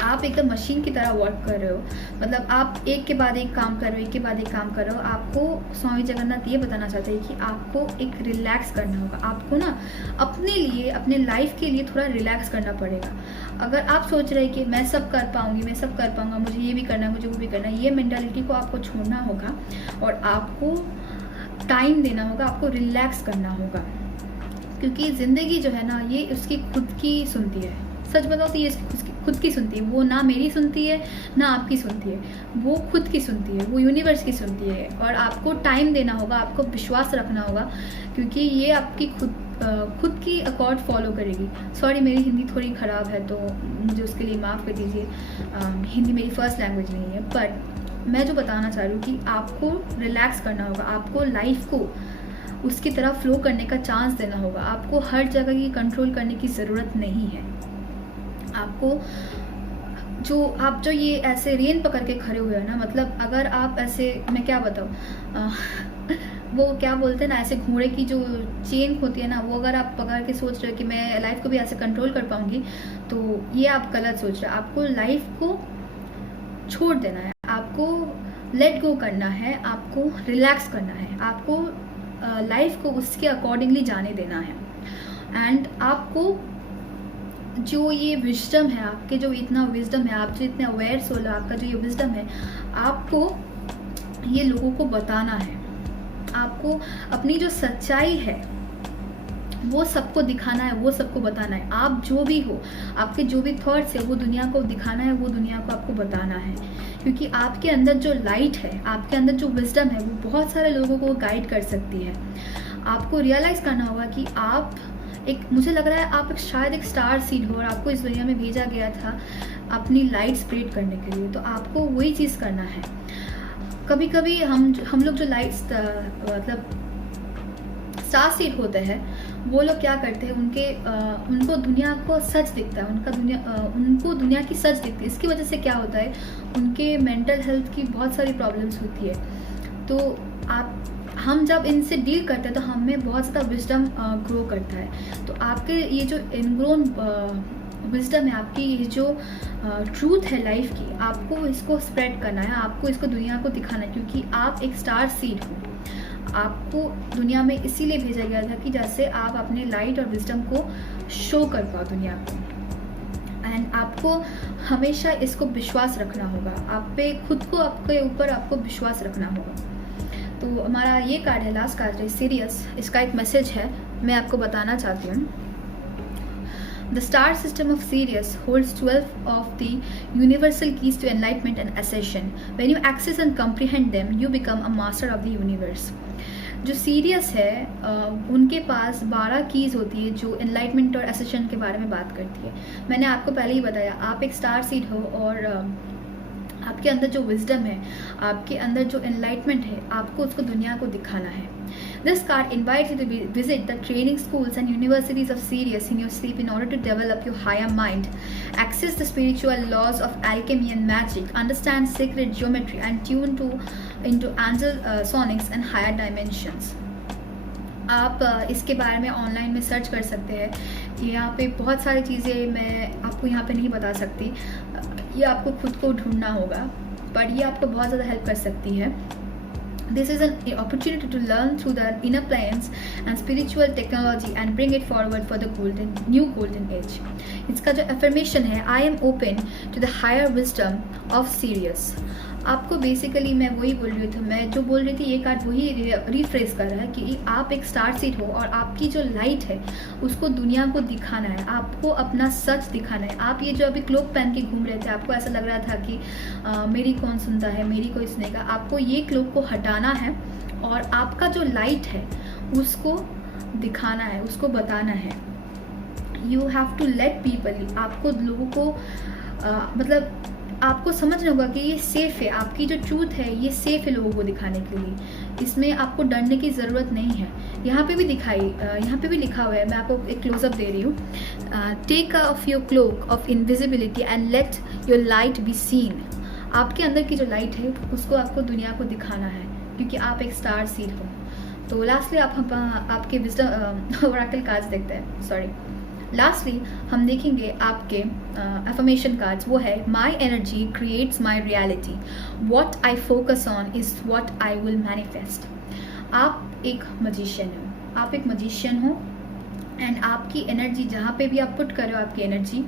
आप एकदम मशीन की तरह वर्क कर रहे हो, मतलब आप एक के बाद एक काम कर रहे हो, एक के बाद एक काम कर रहे हो, आपको स्वामी जगन्नाथ ये बताना चाहते हैं कि आपको एक रिलैक्स करना होगा। आपको ना अपने लिए, अपने लाइफ के लिए थोड़ा रिलैक्स करना पड़ेगा। अगर आप सोच रहे हैं कि मैं सब कर पाऊंगी, मैं सब कर पाऊंगा, मुझे ये भी करना है, मुझे वो भी करना है, ये मेंटालिटी को आपको छोड़ना होगा और आपको टाइम देना होगा, आपको रिलैक्स करना होगा। क्योंकि ज़िंदगी जो है ना, ये उसकी खुद की सुनती है। सच बताओ तो ये इसकी खुद की सुनती है। वो ना मेरी सुनती है, ना आपकी सुनती है, वो खुद की सुनती है, वो यूनिवर्स की सुनती है। और आपको टाइम देना होगा, आपको विश्वास रखना होगा, क्योंकि ये आपकी खुद की अकॉर्ड फॉलो करेगी। सॉरी, मेरी हिंदी थोड़ी ख़राब है तो मुझे उसके लिए माफ़ कर दीजिए। हिंदी मेरी फर्स्ट लैंग्वेज नहीं है, बट मैं जो बताना चाह रही हूँ कि आपको रिलैक्स करना होगा, आपको लाइफ को उसकी तरह फ्लो करने का चांस देना होगा। आपको हर जगह की कंट्रोल करने की ज़रूरत नहीं है। आपको जो ये ऐसे रेन पकड़ के खड़े हुए हैं ना, मतलब अगर आप ऐसे, मैं क्या बताऊँ, वो क्या बोलते हैं ना, ऐसे घोड़े की जो चेन होती है ना, वो अगर आप पकड़ के सोच रहे हो कि मैं लाइफ को भी ऐसे कंट्रोल कर पाऊंगी, तो ये आप गलत सोच रहे हैं। आपको लाइफ को छोड़ देना है, आपको लेट गो करना है, आपको रिलैक्स करना है, आपको लाइफ को उसके अकॉर्डिंगली जाने देना है। एंड आपको जो ये विजडम है, आपके जो इतना विजडम है, आप जो इतने अवेयर सोल है, आपका जो ये विजडम है, आपको ये लोगों को बताना है। आपको अपनी जो सच्चाई है वो सबको दिखाना है, वो सबको बताना है। आप जो भी हो, आपके जो भी थॉट्स है, वो दुनिया को दिखाना है, वो दुनिया को आपको बताना है। क्योंकि आपके अंदर जो लाइट है, आपके अंदर जो विजडम है, वो बहुत सारे लोगों को गाइड कर सकती है। आपको रियलाइज़ करना होगा कि आप मुझे लग रहा है आप शायद एक स्टार सीड हो और आपको इस दुनिया में भेजा गया था अपनी लाइट स्प्रेड करने के लिए। तो आपको वही चीज़ करना है। कभी कभी हम लोग जो लाइट मतलब स्टार सीड होते हैं, वो लोग क्या करते हैं, उनको दुनिया को सच दिखता है, उनको दुनिया की सच दिखती है। इसकी वजह से क्या होता है, उनके मेंटल हेल्थ की बहुत सारी प्रॉब्लम्स होती है। तो हम जब इनसे डील करते हैं तो हमें बहुत ज़्यादा विजडम ग्रो करता है। तो आपके ये जो इनग्रोन विजडम है, आपकी ये जो ट्रूथ है लाइफ की, आपको इसको स्प्रेड करना है, आपको इसको दुनिया को दिखाना है। क्योंकि आप एक स्टार सीड हो, आपको दुनिया में इसीलिए भेजा गया था कि जैसे आप अपने लाइट और विजडम को शो कर पाओ दुनिया को। एंड आपको हमेशा इसको विश्वास रखना होगा, आप पे खुद को, आपके ऊपर आपको विश्वास रखना होगा। तो हमारा ये कार्ड है, लास्ट कार्ड है सीरियस। इसका एक मैसेज है, मैं आपको बताना चाहती हूँ। The star system of Sirius holds 12 of the universal keys to enlightenment and ascension. When you access and comprehend them, you become a master of the universe. जो सीरियस है उनके पास 12 कीज़ होती है जो एनलाइटमेंट और एसेशन के बारे में बात करती है। मैंने आपको पहले ही बताया, आप एक स्टार सीड हो और आपके अंदर जो विजडम है, आपके अंदर जो एनलाइटमेंट है, आपको उसको दुनिया को दिखाना है। This card invites you to visit the training schools and universities of Sirius in your sleep in order to develop your higher mind, access the spiritual laws of alchemy and magic, understand sacred geometry, and tune into angel sonics and higher dimensions. आप इसके बारे में online में search कर सकते हैं। यहाँ पे बहुत सारी चीज़ें मैं आपको यहाँ पे नहीं बता सकती, ये आपको खुद को ढूंढना होगा, पर ये आपको बहुत ज़्यादा हेल्प कर सकती है। This is an opportunity to learn through the inner plans and spiritual technology and bring it forward for the new golden age. इसका जो affirmation है, I am open to the higher wisdom of Sirius. आपको basically मैं वही बोल रही थी, मैं जो बोल रही थी ये कार्ड वही रिफ्रेश कर रहा है कि आप एक स्टार सीड हो और आपकी जो लाइट है उसको दुनिया को दिखाना है, आपको अपना सच दिखाना है। आप ये जो अभी क्लोक पहन के घूम रहे थे, आपको ऐसा लग रहा था कि मेरी कौन सुनता है, मेरी कोई सुनेगा। आपको ये क्लोक को हटाना है और आपका जो लाइट है उसको दिखाना है, उसको बताना है। You have to let people, आपको लोगों को मतलब आपको समझना होगा कि ये सेफ़ है, आपकी जो ट्रूथ है ये सेफ़ है लोगों को दिखाने के लिए। इसमें आपको डरने की ज़रूरत नहीं है। यहाँ पे भी यहाँ पे भी लिखा हुआ है, मैं आपको एक क्लोजअप दे रही हूँ। Take off your cloak of invisibility and let your light be seen. आपके अंदर की जो लाइट है उसको आपको दुनिया को दिखाना है, क्योंकि आप एक स्टार सीड हो। तो लास्टली आपके विजडम ओरेकल कार्ड्स देखते हैं, सॉरी, लास्टली हम देखेंगे आपके अफर्मेशन कार्ड्स। वो है my energy creates my reality, what I focus on is what I will manifest. आप एक मजिशियन हो, आप एक मजिशियन हो एंड आपकी एनर्जी जहाँ पे भी आप पुट कर रहे हो, आपकी एनर्जी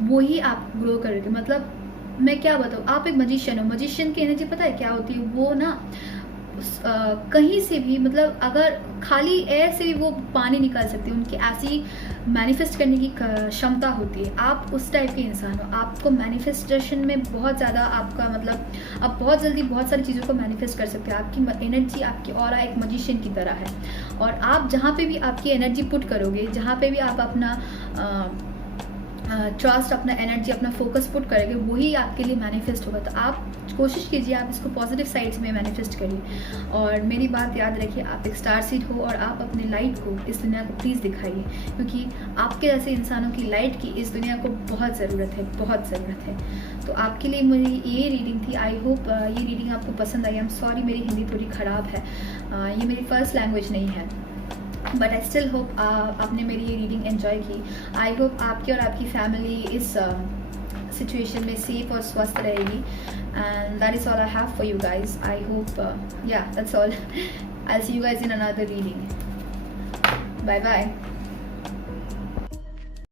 वो ही आप ग्रो करोगे। मतलब मैं क्या बताऊँ, आप एक मजिशियन हो, मजिशियन की एनर्जी पता है क्या होती है? वो ना कहीं से भी, मतलब अगर खाली एयर से भी वो पानी निकाल सकते हैं, उनकी ऐसी मैनिफेस्ट करने की क्षमता होती है। आप उस टाइप के इंसान हो, आपको मैनिफेस्टेशन में बहुत ज़्यादा आपका मतलब आप बहुत जल्दी बहुत सारी चीज़ों को मैनिफेस्ट कर सकते हो। आपकी एनर्जी, आपकी ऑरा एक मजिशियन की तरह है, और आप जहाँ पे भी आपकी एनर्जी पुट करोगे, जहाँ पे भी आप अपना ट्रस्ट, अपना एनर्जी, अपना फोकस पुट करेंगे, वही आपके लिए मैनिफेस्ट होगा। तो आप कोशिश कीजिए, आप इसको पॉजिटिव साइड्स में मैनिफेस्ट करिए। और मेरी बात याद रखिए, आप एक स्टार सीड हो और आप अपनी लाइट को इस दुनिया को प्लीज़ दिखाइए, क्योंकि आपके जैसे इंसानों की लाइट की इस दुनिया को बहुत ज़रूरत है, बहुत ज़रूरत है। तो आपके लिए मेरी ये रीडिंग थी। आई होप ये रीडिंग आपको पसंद आई। आई एम सॉरी मेरी हिंदी थोड़ी ख़राब है, ये मेरी फर्स्ट लैंग्वेज नहीं है, बट आई स्टिल होप आपने मेरी ये रीडिंग एंजॉय की। आई होप आपकी और आपकी फैमिली इस सिचुएशन में सेफ और स्वस्थ रहेगी। And that is all I have for you guys. I hope yeah that's all. I will see you guys in another reading. Bye bye.